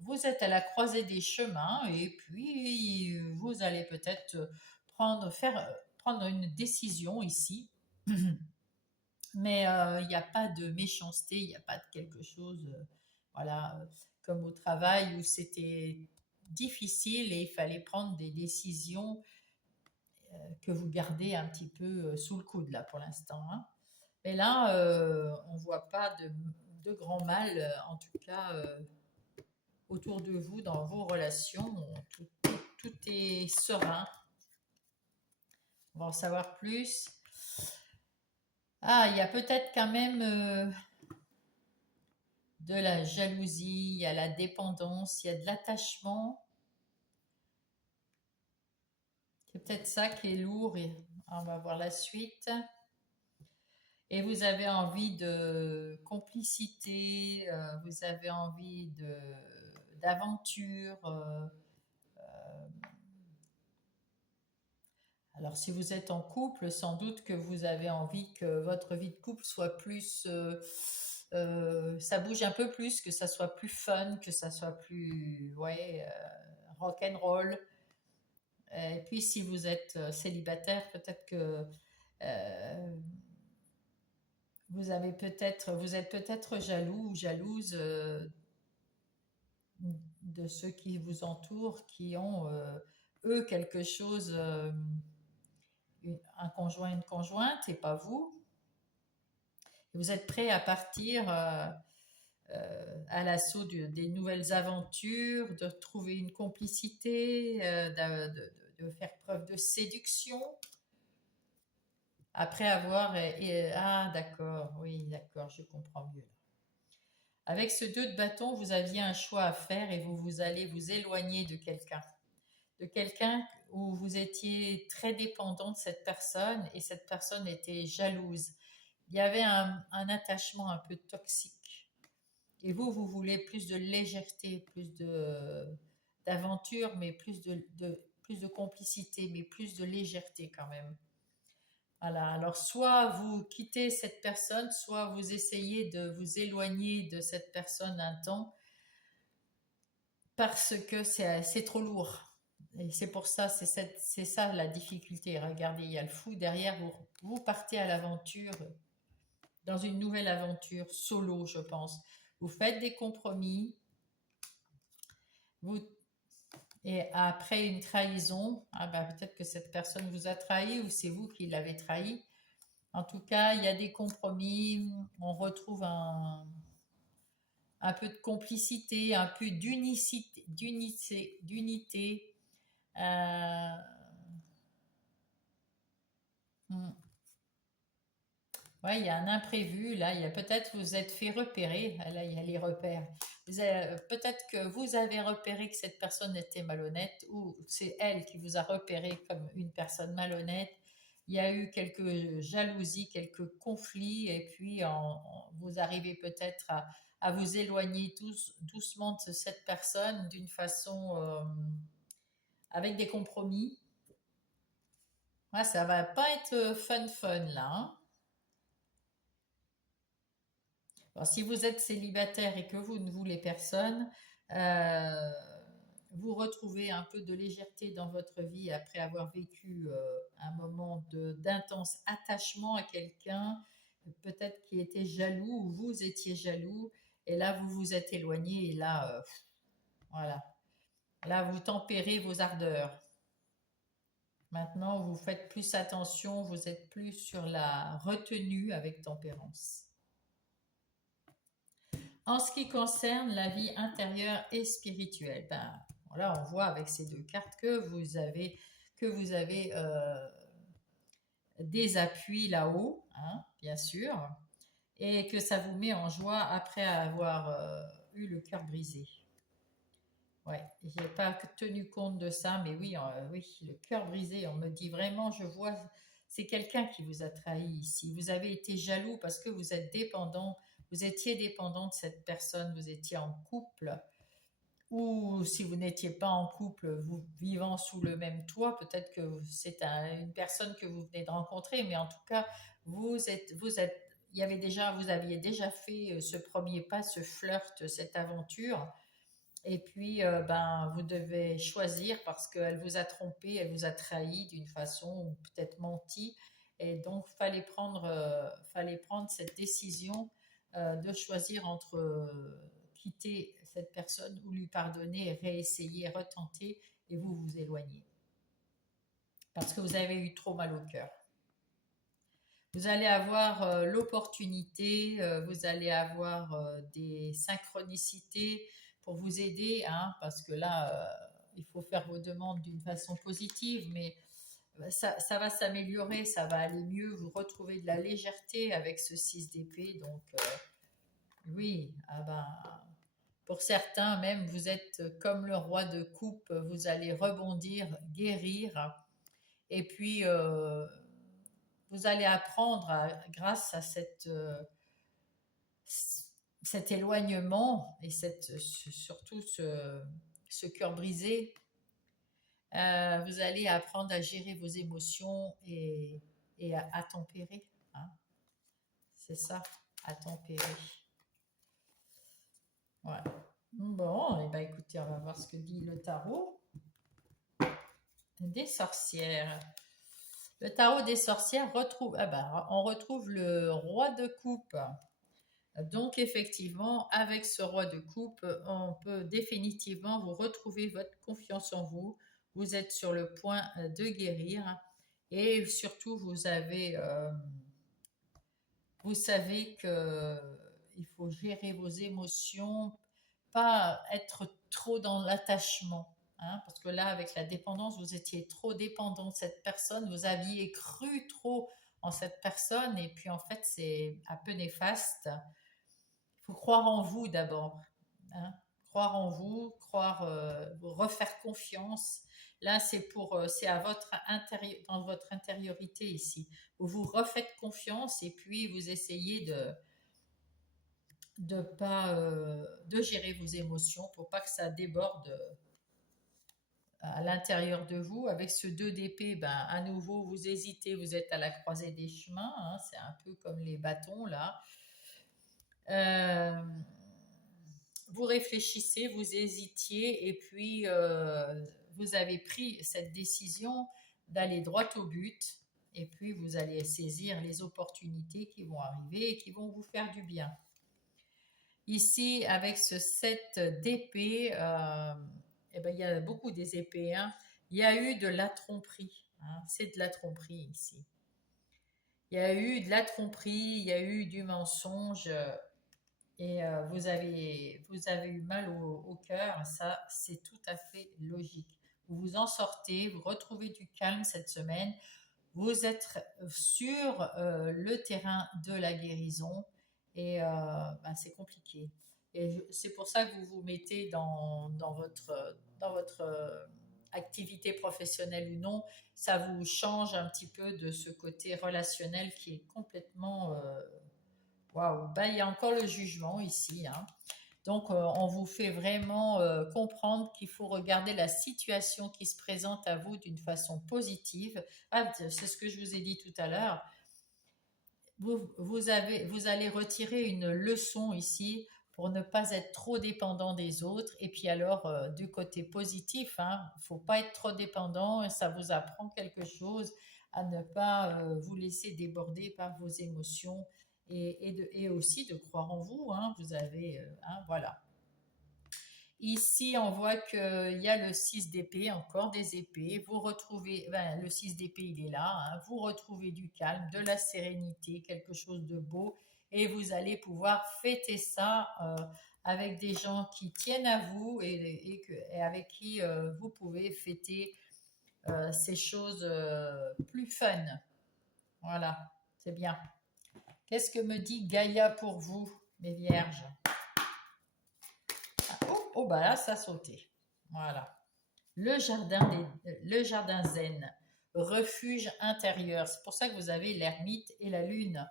vous êtes à la croisée des chemins et puis vous allez peut-être prendre une décision ici. Mais il n'y a pas de méchanceté, il n'y a pas de quelque chose, voilà, comme au travail où c'était difficile et il fallait prendre des décisions que vous gardez un petit peu sous le coude là pour l'instant, hein. Mais là, on ne voit pas de grand mal, en tout cas autour de vous, dans vos relations, tout est serein. On va en savoir plus. Ah, il y a peut-être quand même de la jalousie, il y a la dépendance, il y a de l'attachement. C'est peut-être ça qui est lourd et on va voir la suite. Et vous avez envie de complicité, vous avez envie d'aventure, Alors, si vous êtes en couple, sans doute que vous avez envie que votre vie de couple soit plus, ça bouge un peu plus, que ça soit plus fun, que ça soit plus, ouais, rock and roll. Et puis, si vous êtes célibataire, peut-être que euh, vous êtes peut-être jaloux ou jalouse de ceux qui vous entourent, qui ont eux quelque chose, un conjoint, une conjointe, et pas vous. Et vous êtes prêt à partir à l'assaut des nouvelles aventures, de trouver une complicité, de faire preuve de séduction. Après avoir... ah, d'accord, oui, d'accord, je comprends mieux. Avec ce 2 de bâton, vous aviez un choix à faire et vous allez vous éloigner de quelqu'un. De quelqu'un où vous étiez très dépendant de cette personne et cette personne était jalouse. Il y avait un attachement un peu toxique. Et vous voulez plus de légèreté, d'aventure, mais plus de complicité, mais plus de légèreté quand même. Voilà, alors soit vous quittez cette personne, soit vous essayez de vous éloigner de cette personne un temps parce que c'est trop lourd. Et c'est pour ça, c'est ça la difficulté. Regardez, il y a le fou derrière, vous partez à l'aventure, dans une nouvelle aventure, solo, je pense. Vous faites des compromis, vous, et après une trahison, ah ben peut-être que cette personne vous a trahi ou c'est vous qui l'avez trahi. En tout cas, il y a des compromis, on retrouve un peu de complicité, un peu d'unité. Euh, hmm. Ouais, il y a un imprévu, là, il y a peut-être vous êtes fait repérer, ah, là il y a les repères. Peut-être que vous avez repéré que cette personne était malhonnête ou c'est elle qui vous a repéré comme une personne malhonnête. Il y a eu quelques jalousies, quelques conflits et puis vous arrivez peut-être à vous éloigner doucement de cette personne d'une façon avec des compromis. Ouais, ça va pas être fun là, hein. Alors, si vous êtes célibataire et que vous ne voulez personne, euh, vous retrouvez un peu de légèreté dans votre vie après avoir vécu un moment d'intense attachement à quelqu'un, peut-être qui était jaloux ou vous étiez jaloux, et là vous vous êtes éloigné et là, voilà, là vous tempérez vos ardeurs. Maintenant, vous faites plus attention, vous êtes plus sur la retenue avec tempérance. En ce qui concerne la vie intérieure et spirituelle, ben, voilà, on voit avec ces 2 cartes que vous avez des appuis là-haut, hein, bien sûr, et que ça vous met en joie après avoir eu le cœur brisé. Ouais, j'ai pas tenu compte de ça, mais oui, oui, le cœur brisé, on me dit vraiment, je vois, c'est quelqu'un qui vous a trahi ici. Vous avez été jaloux parce que vous êtes dépendant, vous étiez dépendant de cette personne, vous étiez en couple, ou si vous n'étiez pas en couple, vous vivant sous le même toit, peut-être que c'est une personne que vous venez de rencontrer, mais en tout cas, vous aviez déjà fait ce premier pas, ce flirt, cette aventure. Et puis, ben, vous devez choisir parce qu'elle vous a trompé, elle vous a trahi d'une façon ou peut-être menti. Et donc, fallait prendre cette décision de choisir entre quitter cette personne ou lui pardonner, réessayer, retenter et vous éloigner. Parce que vous avez eu trop mal au cœur. Vous allez avoir l'opportunité, vous allez avoir des synchronicités pour vous aider, hein, parce que là, il faut faire vos demandes d'une façon positive, mais ça va s'améliorer, ça va aller mieux, vous retrouvez de la légèreté avec ce 6 d'épée, donc oui, ah ben, pour certains même, vous êtes comme le roi de coupe, vous allez rebondir, guérir, et puis vous allez apprendre grâce à cet éloignement et surtout ce cœur brisé, Vous allez apprendre à gérer vos émotions et à tempérer, hein. C'est ça, à tempérer. Ouais. Bon, et ben écoutez, on va voir ce que dit le tarot des sorcières. Le tarot des sorcières retrouve, on retrouve le roi de coupe. Donc effectivement, avec ce roi de coupe, on peut définitivement vous retrouver votre confiance en vous. Vous êtes sur le point de guérir et surtout vous savez que il faut gérer vos émotions, pas être trop dans l'attachement, hein, parce que là, avec la dépendance, vous étiez trop dépendant de cette personne, vous aviez cru trop en cette personne, et puis en fait, c'est un peu néfaste. Il faut croire en vous d'abord, hein. Croire en vous, vous refaire confiance. Là, c'est à votre intérieur, dans votre intériorité ici. Vous vous refaites confiance et puis vous essayez de gérer vos émotions pour pas que ça déborde à l'intérieur de vous. Avec ce 2 d'épée, ben, à nouveau, vous hésitez, vous êtes à la croisée des chemins, hein, c'est un peu comme les bâtons là. Euh, vous réfléchissez, vous hésitiez, et puis vous avez pris cette décision d'aller droit au but, et puis vous allez saisir les opportunités qui vont arriver et qui vont vous faire du bien. Ici, avec ce 7 d'épée, eh ben, il y a beaucoup des épées, hein. Il y a eu de la tromperie, hein. C'est de la tromperie ici. Il y a eu de la tromperie, il y a eu du mensonge, et vous avez eu mal au cœur. Ça, c'est tout à fait logique. Vous vous en sortez, vous retrouvez du calme cette semaine. Vous êtes sur le terrain de la guérison, et ben, c'est compliqué. Et c'est pour ça que vous vous mettez dans votre activité professionnelle ou non, ça vous change un petit peu de ce côté relationnel qui est complètement... waouh, ben, il y a encore le jugement ici, hein. Donc, on vous fait vraiment comprendre qu'il faut regarder la situation qui se présente à vous d'une façon positive. Ah, c'est ce que je vous ai dit tout à l'heure. Vous allez retirer une leçon ici pour ne pas être trop dépendant des autres. Et puis alors, du côté positif, hein, il ne faut pas être trop dépendant, et ça vous apprend quelque chose à ne pas vous laisser déborder par vos émotions, et aussi de croire en vous, hein. Vous avez, hein, voilà. Ici, on voit qu'il y a le 6 d'épée, encore des épées. Vous retrouvez, ben, le 6 d'épée, il est là, hein. Vous retrouvez du calme, de la sérénité, quelque chose de beau. Et vous allez pouvoir fêter ça avec des gens qui tiennent à vous, et avec qui vous pouvez fêter ces choses plus fun. Voilà, c'est bien. Qu'est-ce que me dit Gaïa pour vous, mes vierges? Oh, bah là, ça a sauté. Voilà. Le jardin zen, refuge intérieur. C'est pour ça que vous avez l'ermite et la lune.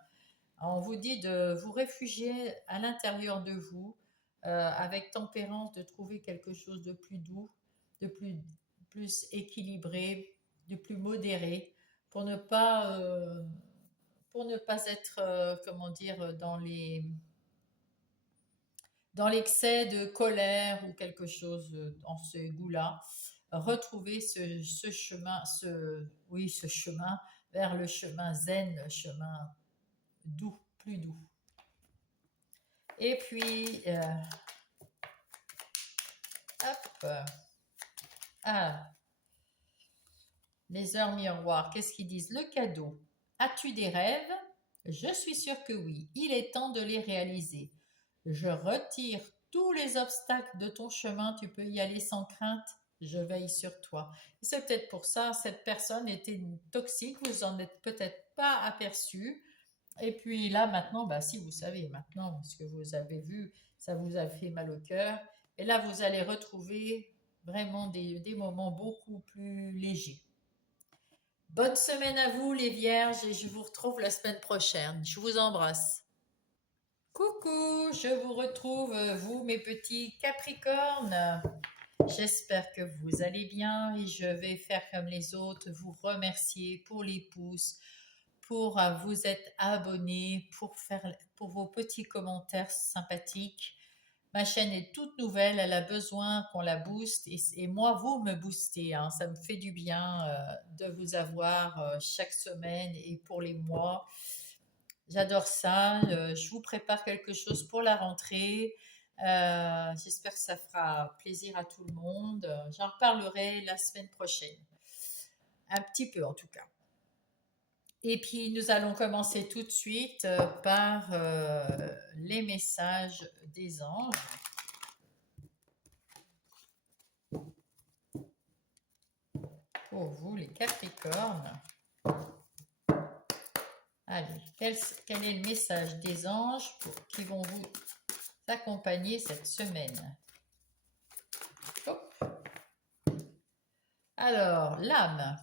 On vous dit de vous réfugier à l'intérieur de vous, avec tempérance, de trouver quelque chose de plus doux, de plus équilibré, de plus modéré, pour ne pas, être, comment dire, dans l'excès de colère ou quelque chose dans ce goût-là. Retrouver ce chemin, ce chemin vers le chemin zen, le chemin doux, plus doux. Et puis, hop, les heures miroirs, qu'est-ce qu'ils disent? Le cadeau. As-tu des rêves? Je suis sûre que oui. Il est temps de les réaliser. Je retire tous les obstacles de ton chemin. Tu peux y aller sans crainte. Je veille sur toi. Et c'est peut-être pour ça, cette personne était toxique. Vous en êtes peut-être pas aperçu. Et puis là, maintenant, bah, si vous savez maintenant ce que vous avez vu, ça vous a fait mal au cœur. Et là, vous allez retrouver vraiment des moments beaucoup plus légers. Bonne semaine à vous les vierges, et je vous retrouve la semaine prochaine. Je vous embrasse. Coucou, je vous retrouve, vous mes petits capricornes. J'espère que vous allez bien et je vais faire comme les autres, vous remercier pour les pouces, pour vous être abonnés, pour vos petits commentaires sympathiques. Ma chaîne est toute nouvelle, elle a besoin qu'on la booste et moi, vous me boostez, hein. Ça me fait du bien de vous avoir chaque semaine et pour les mois. J'adore ça. Je vous prépare quelque chose pour la rentrée. J'espère que ça fera plaisir à tout le monde. J'en reparlerai la semaine prochaine. Un petit peu en tout cas. Et puis nous allons commencer tout de suite par les messages des anges. Pour vous, les Capricornes. Allez, quel est le message des anges qui vont vous accompagner cette semaine? Hop. Alors, l'âme.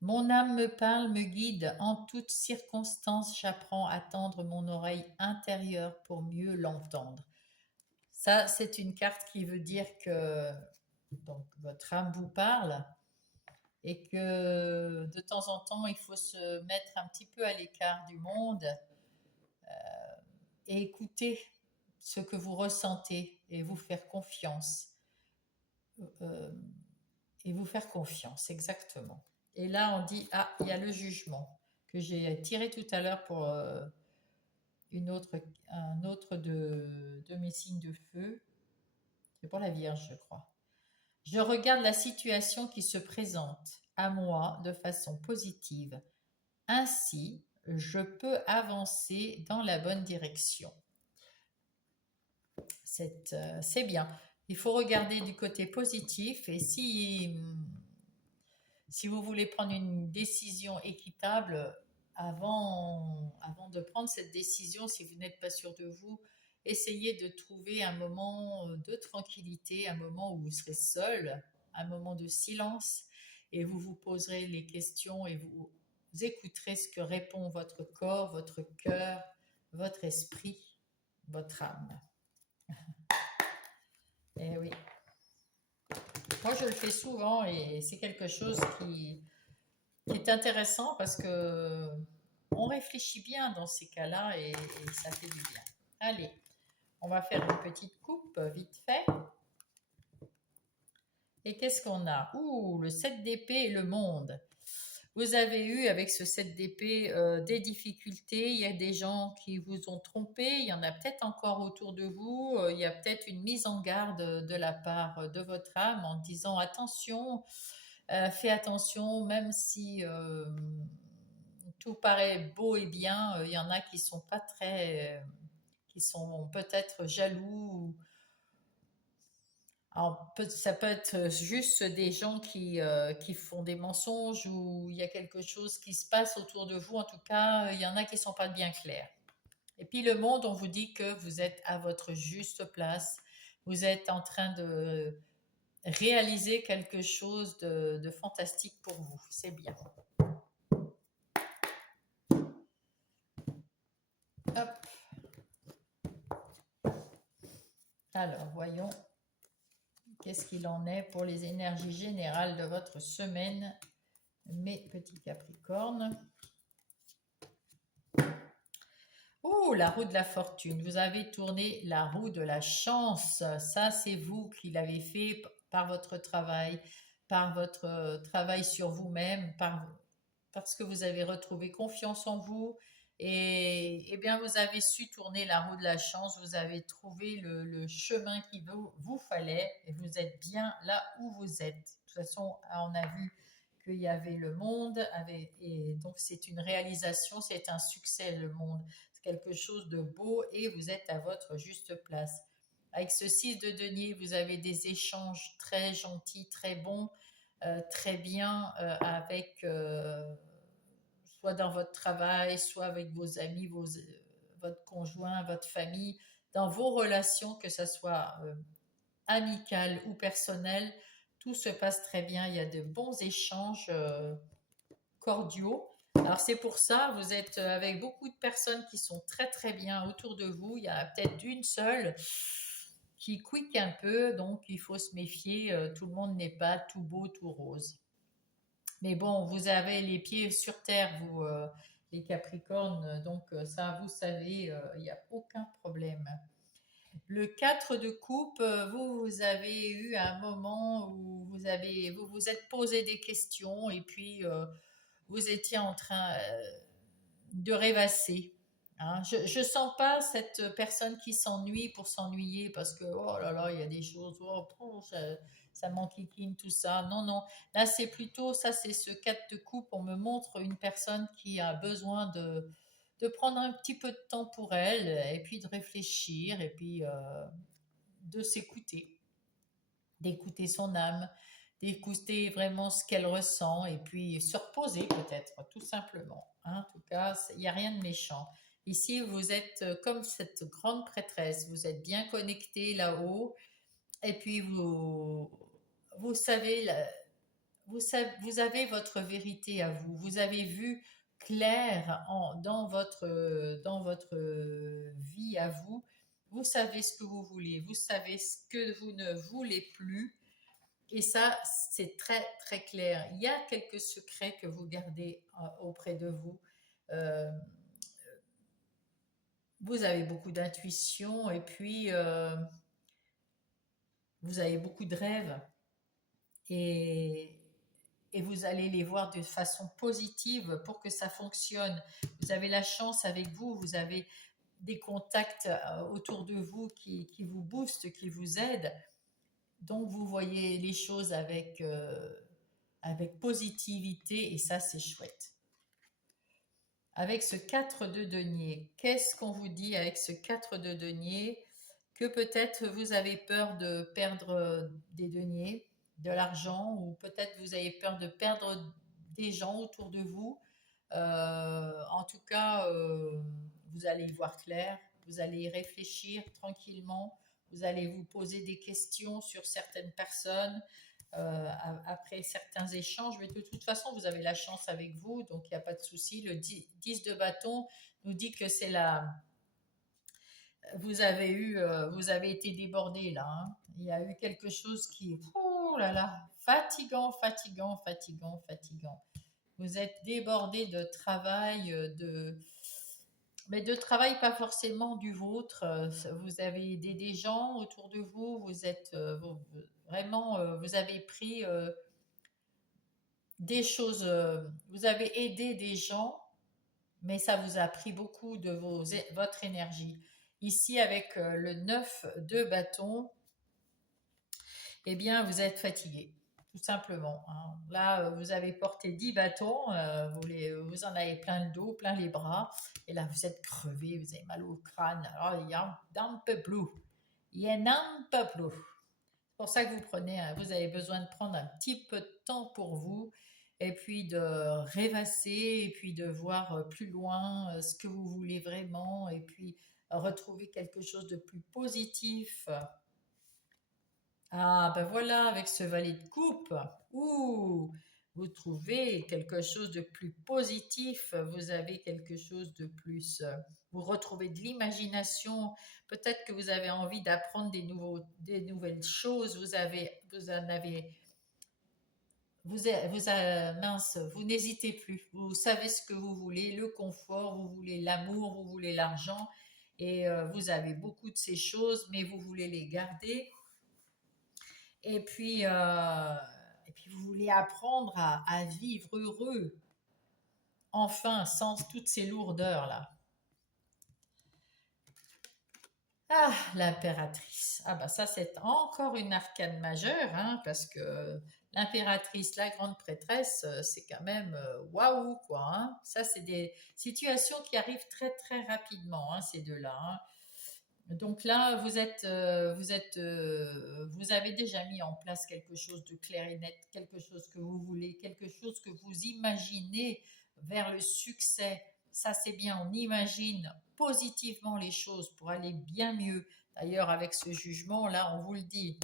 Mon âme me parle, me guide. En toutes circonstances, j'apprends à tendre mon oreille intérieure pour mieux l'entendre. Ça, c'est une carte qui veut dire que donc, votre âme vous parle et que de temps en temps, il faut se mettre un petit peu à l'écart du monde et écouter ce que vous ressentez et vous faire confiance. Et vous faire confiance, exactement. Et là, on dit, ah, il y a le jugement que j'ai tiré tout à l'heure pour un autre de mes signes de feu. C'est pour la Vierge, je crois. Je regarde la situation qui se présente à moi de façon positive. Ainsi, je peux avancer dans la bonne direction. C'est bien. Il faut regarder du côté positif et si vous voulez prendre une décision équitable, avant de prendre cette décision, si vous n'êtes pas sûr de vous, essayez de trouver un moment de tranquillité, un moment où vous serez seul, un moment de silence, et vous vous poserez les questions et vous écouterez ce que répond votre corps, votre cœur, votre esprit, votre âme. Eh oui. Moi, je le fais souvent et c'est quelque chose qui est intéressant parce que on réfléchit bien dans ces cas-là et ça fait du bien. Allez, on va faire une petite coupe vite fait. Et qu'est-ce qu'on a? Ouh, le 7 d'épée et le monde. Vous avez eu avec ce 7 d'épée des difficultés, il y a des gens qui vous ont trompé, il y en a peut-être encore autour de vous, il y a peut-être une mise en garde de la part de votre âme en disant attention, fais attention, même si tout paraît beau et bien, il y en a qui sont pas très, qui sont peut-être jaloux. Alors, ça peut être juste des gens qui font des mensonges ou il y a quelque chose qui se passe autour de vous. En tout cas, il y en a qui ne sont pas bien clairs. Et puis le monde, on vous dit que vous êtes à votre juste place. Vous êtes en train de réaliser quelque chose de fantastique pour vous. C'est bien. Hop. Alors, voyons qu'est-ce qu'il en est pour les énergies générales de votre semaine, mes petits Capricornes. Oh, la roue de la fortune. Vous avez tourné la roue de la chance. Ça, c'est vous qui l'avez fait par votre travail, par votre travail sur vous-même, parce que vous avez retrouvé confiance en vous et bien vous avez su tourner la roue de la chance. Vous avez trouvé le chemin qu'il vous fallait et vous êtes bien là où vous êtes. De toute façon, on a vu qu'il y avait le monde et donc c'est une réalisation, c'est un succès le monde. Quelque chose de beau et vous êtes à votre juste place. Avec ce 6 de denier, vous avez des échanges très gentils, très bons, très bien avec soit dans votre travail, soit avec vos amis, votre conjoint, votre famille, dans vos relations, que ce soit amicales ou personnelles, tout se passe très bien. Il y a de bons échanges cordiaux. Alors c'est pour ça, vous êtes avec beaucoup de personnes qui sont très très bien autour de vous. Il y a peut-être une seule qui quick un peu, donc il faut se méfier, tout le monde n'est pas tout beau, tout rose. Mais bon, vous avez les pieds sur terre, vous, les Capricornes, donc ça, vous savez, il n'y a aucun problème. Le 4 de coupe, vous avez eu un moment où vous vous êtes posé des questions et puis vous étiez en train de rêvasser. Hein. Je sens pas cette personne qui s'ennuie pour s'ennuyer parce que oh là là, il y a des choses, ça m'enquiquine, tout ça. Non, non. Là, c'est plutôt, ça, c'est ce 4 de coupe. On me montre une personne qui a besoin de prendre un petit peu de temps pour elle et puis de réfléchir et puis de s'écouter, d'écouter son âme, d'écouter vraiment ce qu'elle ressent et puis se reposer peut-être, tout simplement. Hein. En tout cas, il n'y a rien de méchant. Ici, vous êtes comme cette grande prêtresse, vous êtes bien connecté là-haut et puis vous savez, vous avez votre vérité à vous. Vous avez vu clair dans votre vie à vous. Vous savez ce que vous voulez, vous savez ce que vous ne voulez plus. Et ça, c'est très, très clair. Il y a quelques secrets que vous gardez auprès de vous. Euh, vous avez beaucoup d'intuition et puis vous avez beaucoup de rêves. Et, et vous allez les voir de façon positive pour que ça fonctionne. Vous avez la chance avec vous, vous avez des contacts autour de vous qui vous boostent, qui vous aident. Donc vous voyez les choses avec positivité et ça c'est chouette. Avec ce 4 de denier, qu'est-ce qu'on vous dit avec ce 4 de denier? Que peut-être vous avez peur de perdre des deniers, de l'argent, ou peut-être vous avez peur de perdre des gens autour de vous. En tout cas, vous allez y voir clair, vous allez y réfléchir tranquillement, vous allez vous poser des questions sur certaines personnes après certains échanges, mais de toute façon, vous avez la chance avec vous, donc il n'y a pas de souci. Le 10 de bâton nous dit que c'est la, vous avez été débordé là. Hein. Il y a eu quelque chose qui, oh là là, fatigant, fatigant, fatigant, fatigant. Vous êtes débordé de travail, mais de travail pas forcément du vôtre. Vous avez aidé des gens autour de vous. Vous êtes vraiment, vous avez pris des choses, vous avez aidé des gens, mais ça vous a pris beaucoup de votre énergie. Ici, avec le 9 de bâton, eh bien, vous êtes fatigué, tout simplement. Hein. Là, vous avez porté 10 bâtons, vous en avez plein le dos, plein les bras, et là, vous êtes crevé, vous avez mal au crâne. Alors, il y a un peu plus. Il y a un peu plus. C'est pour ça que vous avez besoin de prendre un petit peu de temps pour vous, et puis de rêvasser, et puis de voir plus loin ce que vous voulez vraiment, et puis retrouver quelque chose de plus positif. Ah, ben voilà, avec ce valet de coupe, ouh, vous trouvez quelque chose de plus positif, vous avez quelque chose de plus, vous retrouvez de l'imagination, peut-être que vous avez envie d'apprendre des nouvelles choses, vous en avez, mince, vous n'hésitez plus, vous savez ce que vous voulez, le confort, vous voulez l'amour, vous voulez l'argent, et vous avez beaucoup de ces choses, mais vous voulez les garder. Et puis, vous voulez apprendre à vivre heureux, enfin, sans toutes ces lourdeurs-là. Ah, l'impératrice. Ah bah ça, c'est encore une arcane majeure, hein, parce que l'impératrice, la grande prêtresse, c'est quand même waouh, quoi. Hein. Ça, c'est des situations qui arrivent très, très rapidement, hein, ces deux-là. Hein. Donc là, vous avez déjà mis en place quelque chose de clair et net, quelque chose que vous voulez, quelque chose que vous imaginez vers le succès. Ça, c'est bien, on imagine positivement les choses pour aller bien mieux. D'ailleurs, avec ce jugement-là, on vous le dit.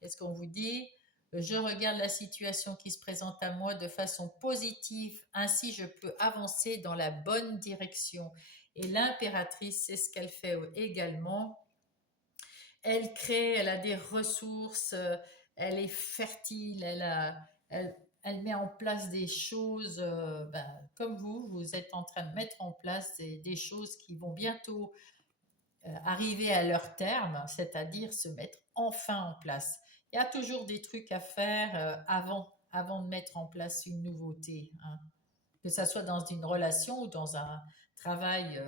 Qu'est-ce qu'on vous dit? Je regarde la situation qui se présente à moi de façon positive, ainsi je peux avancer dans la bonne direction. Et l'impératrice, c'est ce qu'elle fait également. elle crée, elle a des ressources, elle est fertile, elle met en place des choses, ben, comme vous êtes en train de mettre en place des choses qui vont bientôt arriver à leur terme, c'est-à-dire se mettre enfin en place. Il y a toujours des trucs à faire avant de mettre en place une nouveauté, hein. Que ça soit dans une relation ou dans un travail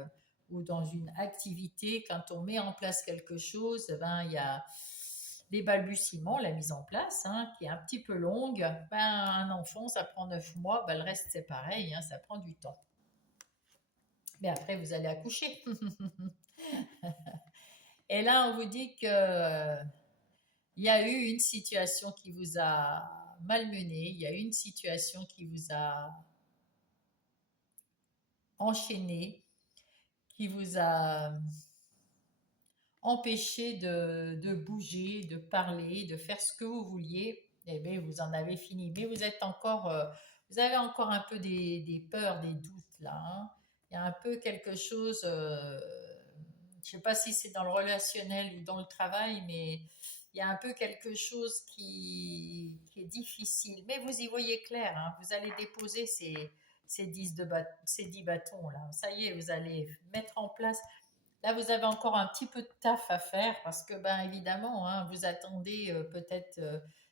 ou dans une activité, quand on met en place quelque chose, eh ben, il y a des balbutiements, la mise en place, hein, qui est un petit peu longue. Ben, un enfant, ça prend 9 mois, ben, le reste c'est pareil, hein, ça prend du temps. Mais après, vous allez accoucher. Et là, on vous dit que il y a eu une situation qui vous a malmené, il y a eu une situation qui vous a enchaîné, qui vous a empêché de bouger, de parler, de faire ce que vous vouliez. Eh bien, vous en avez fini. Mais vous êtes encore, vous avez encore un peu des peurs, des doutes là, hein. Il y a un peu quelque chose, je ne sais pas si c'est dans le relationnel ou dans le travail, mais il y a un peu quelque chose qui est difficile. Mais vous y voyez clair, hein. Vous allez déposer ces 10 bâtons là. Ça y est, vous allez mettre en place. Là, vous avez encore un petit peu de taf à faire parce que, ben, évidemment, hein, vous attendez peut-être,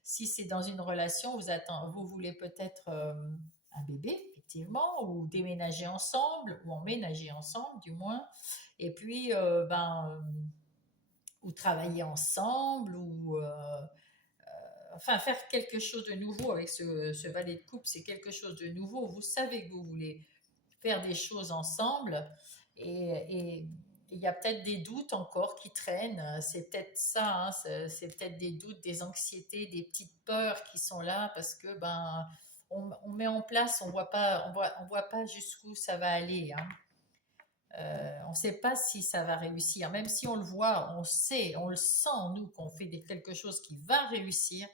si c'est dans une relation, vous voulez peut-être un bébé, effectivement, ou déménager ensemble, ou emménager ensemble, du moins. Et puis, ou travailler ensemble, ou enfin faire quelque chose de nouveau avec ce valet de coupe, c'est quelque chose de nouveau. Vous savez que vous voulez faire des choses ensemble et il y a peut-être des doutes encore qui traînent. C'est peut-être ça, hein, c'est peut-être des doutes, des anxiétés, des petites peurs qui sont là parce que ben on met en place, on voit pas jusqu'où ça va aller, hein. On ne sait pas si ça va réussir. Même si on le voit, on sait, on le sent, nous, qu'on fait quelque chose qui va réussir,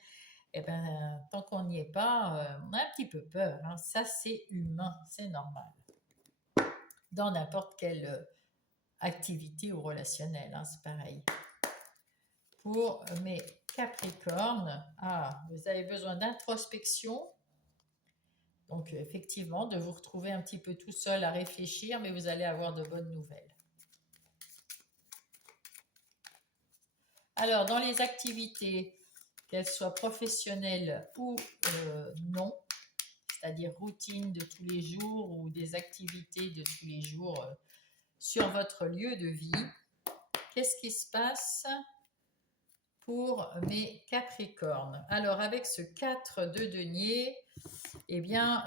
eh ben, tant qu'on n'y est pas, on a un petit peu peur, hein. Ça, c'est humain, c'est normal. Dans n'importe quelle activité ou relationnelle, hein, c'est pareil. Pour mes Capricornes, vous avez besoin d'introspection. Donc, effectivement, de vous retrouver un petit peu tout seul à réfléchir, mais vous allez avoir de bonnes nouvelles. Alors, dans les activités, qu'elles soient professionnelles ou non, c'est-à-dire routine de tous les jours ou des activités de tous les jours sur votre lieu de vie, qu'est-ce qui se passe pour mes Capricornes? Alors, avec ce 4 de denier, eh bien,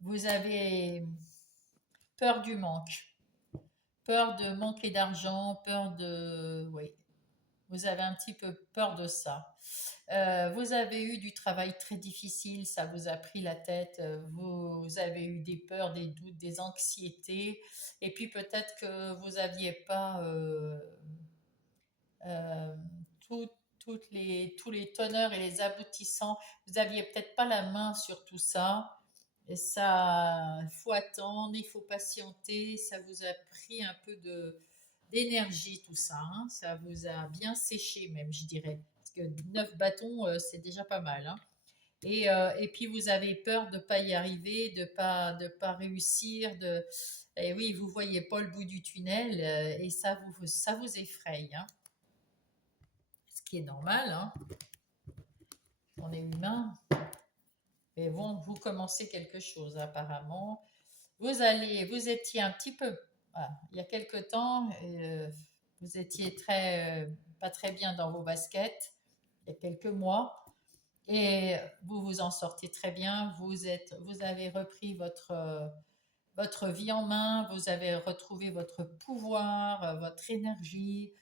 vous avez peur du manque, peur de manquer d'argent, peur de... Oui, vous avez un petit peu peur de ça. Vous avez eu du travail très difficile, ça vous a pris la tête, vous avez eu des peurs, des doutes, des anxiétés, et puis peut-être que vous n'aviez pas euh, tout- tous les teneurs et les aboutissants, vous n'aviez peut-être pas la main sur tout ça, et ça, il faut attendre, il faut patienter, ça vous a pris un peu d'énergie tout ça, hein. Ça vous a bien séché même, je dirais. Parce que 9 bâtons, c'est déjà pas mal, hein. Et puis vous avez peur de ne pas y arriver, de pas réussir, et oui, vous voyez pas le bout du tunnel, et ça vous effraie, hein. Ce qui est normal, hein. On est humain. Mais bon, vous commencez quelque chose apparemment. Vous étiez un petit peu, voilà, il y a quelque temps, vous étiez pas très bien dans vos baskets, il y a quelques mois, et vous vous en sortez très bien. Vous avez repris votre vie en main, vous avez retrouvé votre pouvoir, votre énergie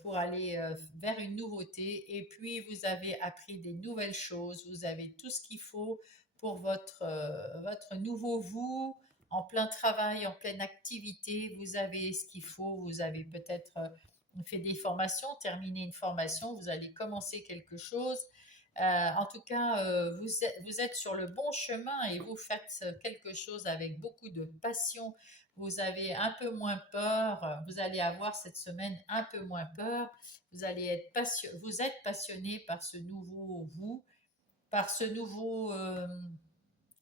pour aller vers une nouveauté. Et puis, vous avez appris des nouvelles choses, vous avez tout ce qu'il faut pour votre nouveau vous, en plein travail, en pleine activité. Vous avez ce qu'il faut, vous avez peut-être fait des formations, terminé une formation, vous allez commencer quelque chose. En tout cas, vous êtes sur le bon chemin et vous faites quelque chose avec beaucoup de passion, vous avez un peu moins peur, vous allez avoir cette semaine un peu moins peur, vous allez être vous êtes passionné par ce nouveau vous, par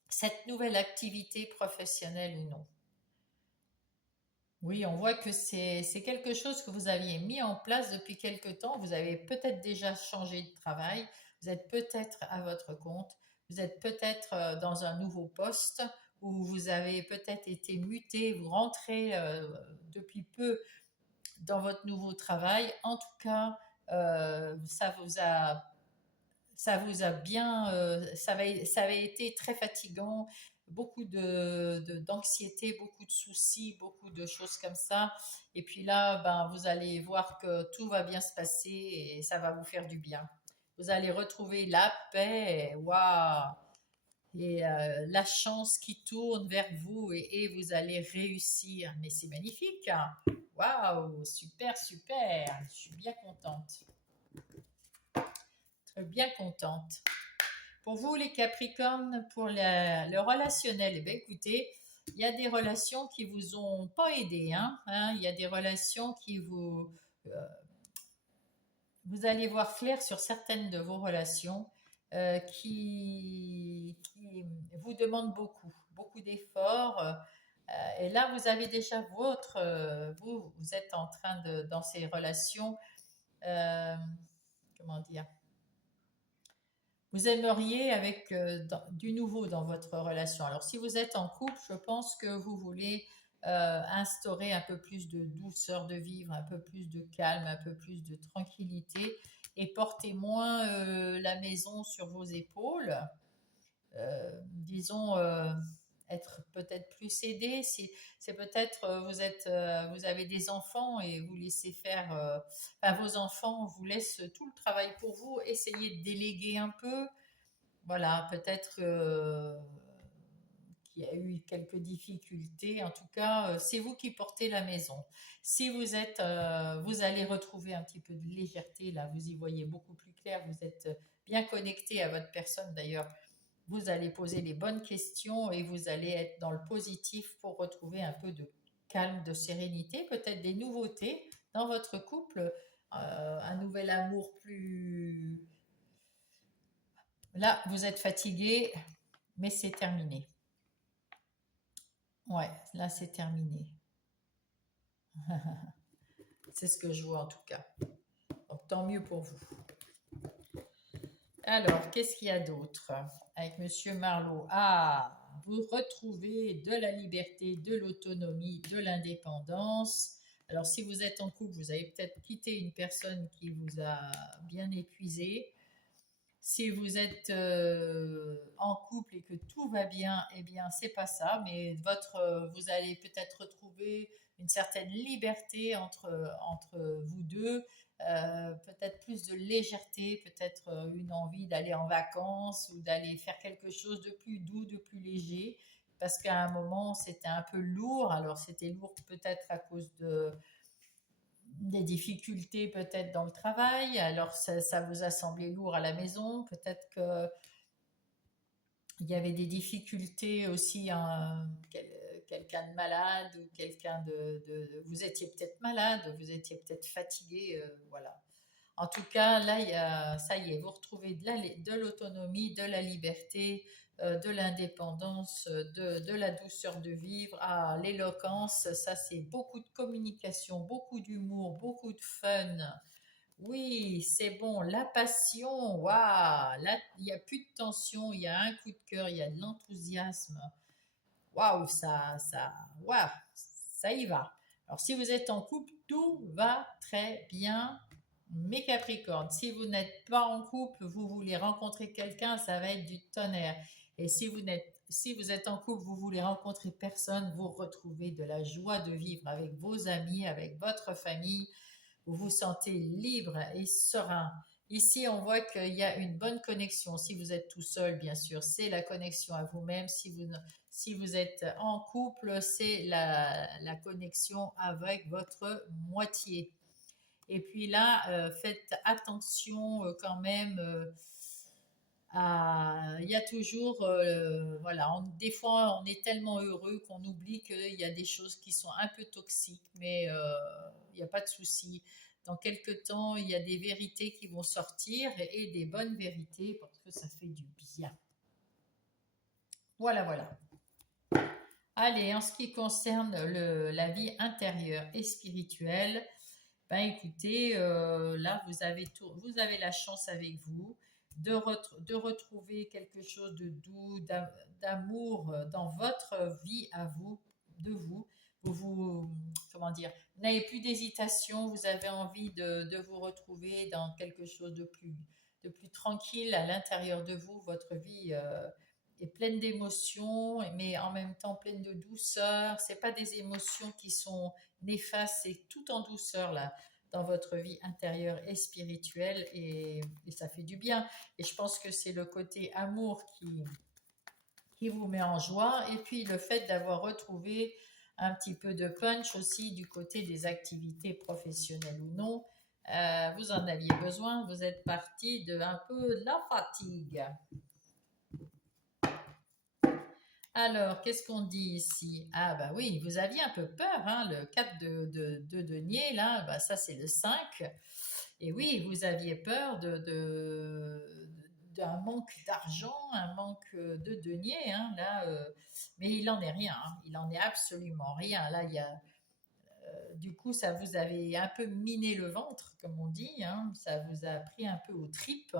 cette nouvelle activité professionnelle ou non. Oui, on voit que c'est quelque chose que vous aviez mis en place depuis quelque temps. Vous avez peut-être déjà changé de travail, vous êtes peut-être à votre compte, vous êtes peut-être dans un nouveau poste ou vous avez peut-être été muté, vous rentrez depuis peu dans votre nouveau travail. En tout cas, ça vous a bien, ça avait été très fatigant, beaucoup d'anxiété, beaucoup de soucis, beaucoup de choses comme ça. Et puis là, ben, vous allez voir que tout va bien se passer et ça va vous faire du bien. Vous allez retrouver la paix, waouh, et la chance qui tourne vers vous et vous allez réussir. Mais c'est magnifique, hein. Waouh, super, super. Je suis bien contente, très bien contente. Pour vous, les Capricornes, pour le relationnel, eh bien, écoutez, il y a des relations qui vous ont pas aidé, hein. Il y a des relations qui euh, vous allez voir clair sur certaines de vos relations qui vous demandent beaucoup, beaucoup d'efforts. Et là, vous avez déjà vous êtes en train de, dans ces relations, euh, comment dire, vous aimeriez avec du nouveau dans votre relation. Alors, si vous êtes en couple, je pense que vous voulez instaurer un peu plus de douceur de vivre, un peu plus de calme, un peu plus de tranquillité et porter moins la maison sur vos épaules. Disons, être peut-être plus aidé. Si, c'est peut-être vous avez des enfants et vous laissez faire, enfin, vos enfants vous laissent tout le travail pour vous. Essayez de déléguer un peu. Voilà, peut-être qu'il y a eu quelques difficultés. En tout cas, c'est vous qui portez la maison. Si vous êtes, vous allez retrouver un petit peu de légèreté. Là, vous y voyez beaucoup plus clair. Vous êtes bien connecté à votre personne d'ailleurs. Vous allez poser les bonnes questions et vous allez être dans le positif pour retrouver un peu de calme, de sérénité, peut-être des nouveautés dans votre couple, un nouvel amour plus... Là, vous êtes fatigué, mais c'est terminé. Ouais, là, c'est terminé. C'est ce que je vois en tout cas. Donc, tant mieux pour vous. Alors, qu'est-ce qu'il y a d'autre avec Monsieur Marlowe? Ah, vous retrouvez de la liberté, de l'autonomie, de l'indépendance. Alors, si vous êtes en couple, vous avez peut-être quitté une personne qui vous a bien épuisé. Si vous êtes en couple et que tout va bien, eh bien, c'est pas ça, mais vous allez peut-être retrouver une certaine liberté entre vous deux, peut-être plus de légèreté, peut-être une envie d'aller en vacances ou d'aller faire quelque chose de plus doux, de plus léger, parce qu'à un moment, c'était un peu lourd. Alors, c'était lourd peut-être à cause des difficultés peut-être dans le travail, alors ça vous a semblé lourd à la maison, peut-être que il y avait des difficultés aussi, hein, quelqu'un de malade ou quelqu'un vous étiez peut-être malade, vous étiez peut-être fatigué, voilà. En tout cas, là, ça y est, vous retrouvez de l'autonomie, de la liberté, de l'indépendance, de la douceur de vivre. Ah, l'éloquence, ça c'est beaucoup de communication, beaucoup d'humour, beaucoup de fun. Oui, c'est bon. La passion, waouh, là, il n'y a plus de tension, il y a un coup de cœur, il y a de l'enthousiasme. Waouh, waouh, ça y va. Alors, si vous êtes en couple, tout va très bien. Mes Capricornes, si vous n'êtes pas en couple, vous voulez rencontrer quelqu'un, ça va être du tonnerre. Et si vous êtes en couple, vous voulez rencontrer personne, vous retrouvez de la joie de vivre avec vos amis, avec votre famille. Vous vous sentez libre et serein. Ici, on voit qu'il y a une bonne connexion. Si vous êtes tout seul, bien sûr, c'est la connexion à vous-même. Si vous êtes en couple, c'est la connexion avec votre moitié. Et puis là, faites attention quand même Il y a toujours, voilà, des fois on est tellement heureux qu'on oublie qu'il y a des choses qui sont un peu toxiques, mais il n'y a pas de souci. Dans quelques temps, il y a des vérités qui vont sortir et des bonnes vérités parce que ça fait du bien. Voilà, voilà. Allez, en ce qui concerne la vie intérieure et spirituelle, ben écoutez, là vous avez la chance avec vous de retrouver quelque chose de doux, d'amour dans votre vie à vous, de vous. Comment dire, vous n'avez plus d'hésitation, vous avez envie de vous retrouver dans quelque chose de plus tranquille à l'intérieur de vous. Votre vie est pleine d'émotions, mais en même temps pleine de douceur. C'est pas des émotions qui sont néfastes, c'est tout en douceur là dans votre vie intérieure et spirituelle et ça fait du bien. Et je pense que c'est le côté amour qui vous met en joie et puis le fait d'avoir retrouvé un petit peu de punch aussi du côté des activités professionnelles ou non. Vous en aviez besoin, vous êtes parti de un peu de la fatigue. Alors, qu'est-ce qu'on dit ici? Ah bah oui, vous aviez un peu peur, hein, le 4 de denier, là, bah ça c'est le 5. Et oui, vous aviez peur d'un manque d'argent, un manque de denier, hein, là, mais il n'en est rien, hein, il n'en est absolument rien. Là, du coup, ça vous avait un peu miné le ventre, comme on dit, hein, ça vous a pris un peu aux tripes.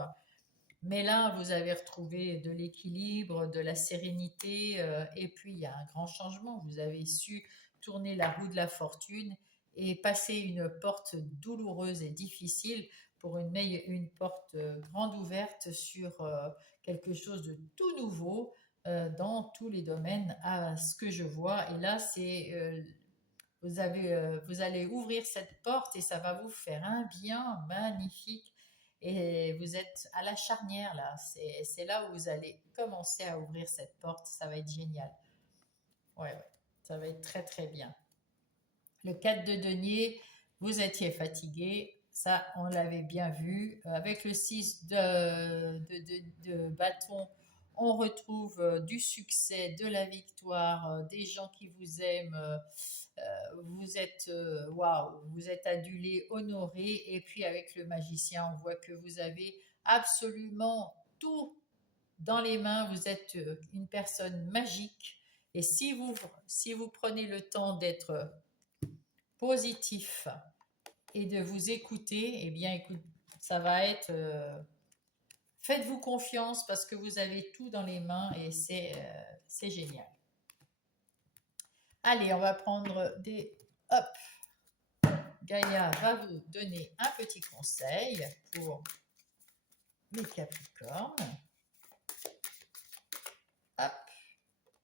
Mais là, vous avez retrouvé de l'équilibre, de la sérénité, et puis il y a un grand changement. Vous avez su tourner la roue de la fortune et passer une porte douloureuse et difficile pour une porte grande ouverte sur quelque chose de tout nouveau dans tous les domaines à ce que je vois. Et là, vous allez ouvrir cette porte et ça va vous faire un bien magnifique et vous êtes à la charnière là. C'est là où vous allez commencer à ouvrir cette porte. Ça va être génial. Ouais, ouais. Ça va être très très bien. Le 4 de denier, vous étiez fatigué. Ça, on l'avait bien vu. Avec le 6 de bâton, on retrouve du succès, de la victoire, des gens qui vous aiment. Vous êtes waouh, vous êtes adulé, honoré. Et puis avec le magicien, on voit que vous avez absolument tout dans les mains. Vous êtes une personne magique. Et si vous prenez le temps d'être positif et de vous écouter, eh bien, écoute, ça va être. Faites-vous confiance parce que vous avez tout dans les mains et c'est génial. Allez, on va prendre des. Hop, Gaïa va vous donner un petit conseil pour mes Capricornes. Hop,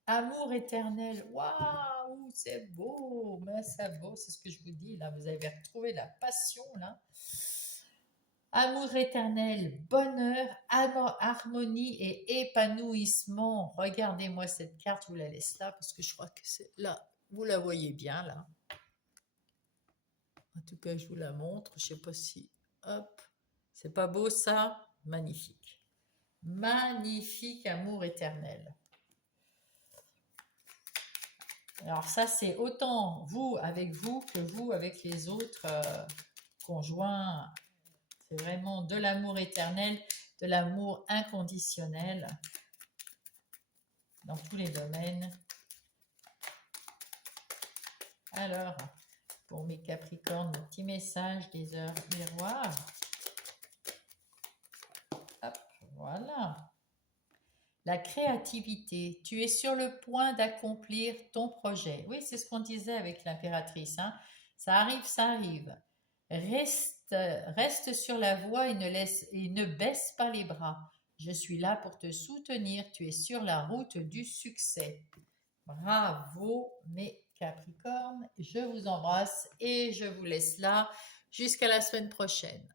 amour éternel. Waouh, c'est beau, mais c'est beau, c'est ce que je vous dis là. Vous avez retrouvé la passion là. Amour éternel, bonheur, harmonie et épanouissement. Regardez-moi cette carte, je vous la laisse là parce que je crois que c'est là. Vous la voyez bien là. En tout cas, je vous la montre. Je ne sais pas si. Hop. C'est pas beau ça? Magnifique. Magnifique amour éternel. Alors ça, c'est autant vous que vous avec les autres conjoints. C'est vraiment de l'amour éternel, de l'amour inconditionnel dans tous les domaines. Alors, pour mes Capricornes, mon petit message des heures miroirs. Hop, voilà. La créativité. Tu es sur le point d'accomplir ton projet. Oui, c'est ce qu'on disait avec l'impératrice. Hein. Ça arrive, ça arrive. Reste sur la voie et ne baisse pas les bras. Je suis là pour te soutenir. Tu es sur la route du succès. Bravo, mes Capricornes. Je vous embrasse et je vous laisse là jusqu'à la semaine prochaine.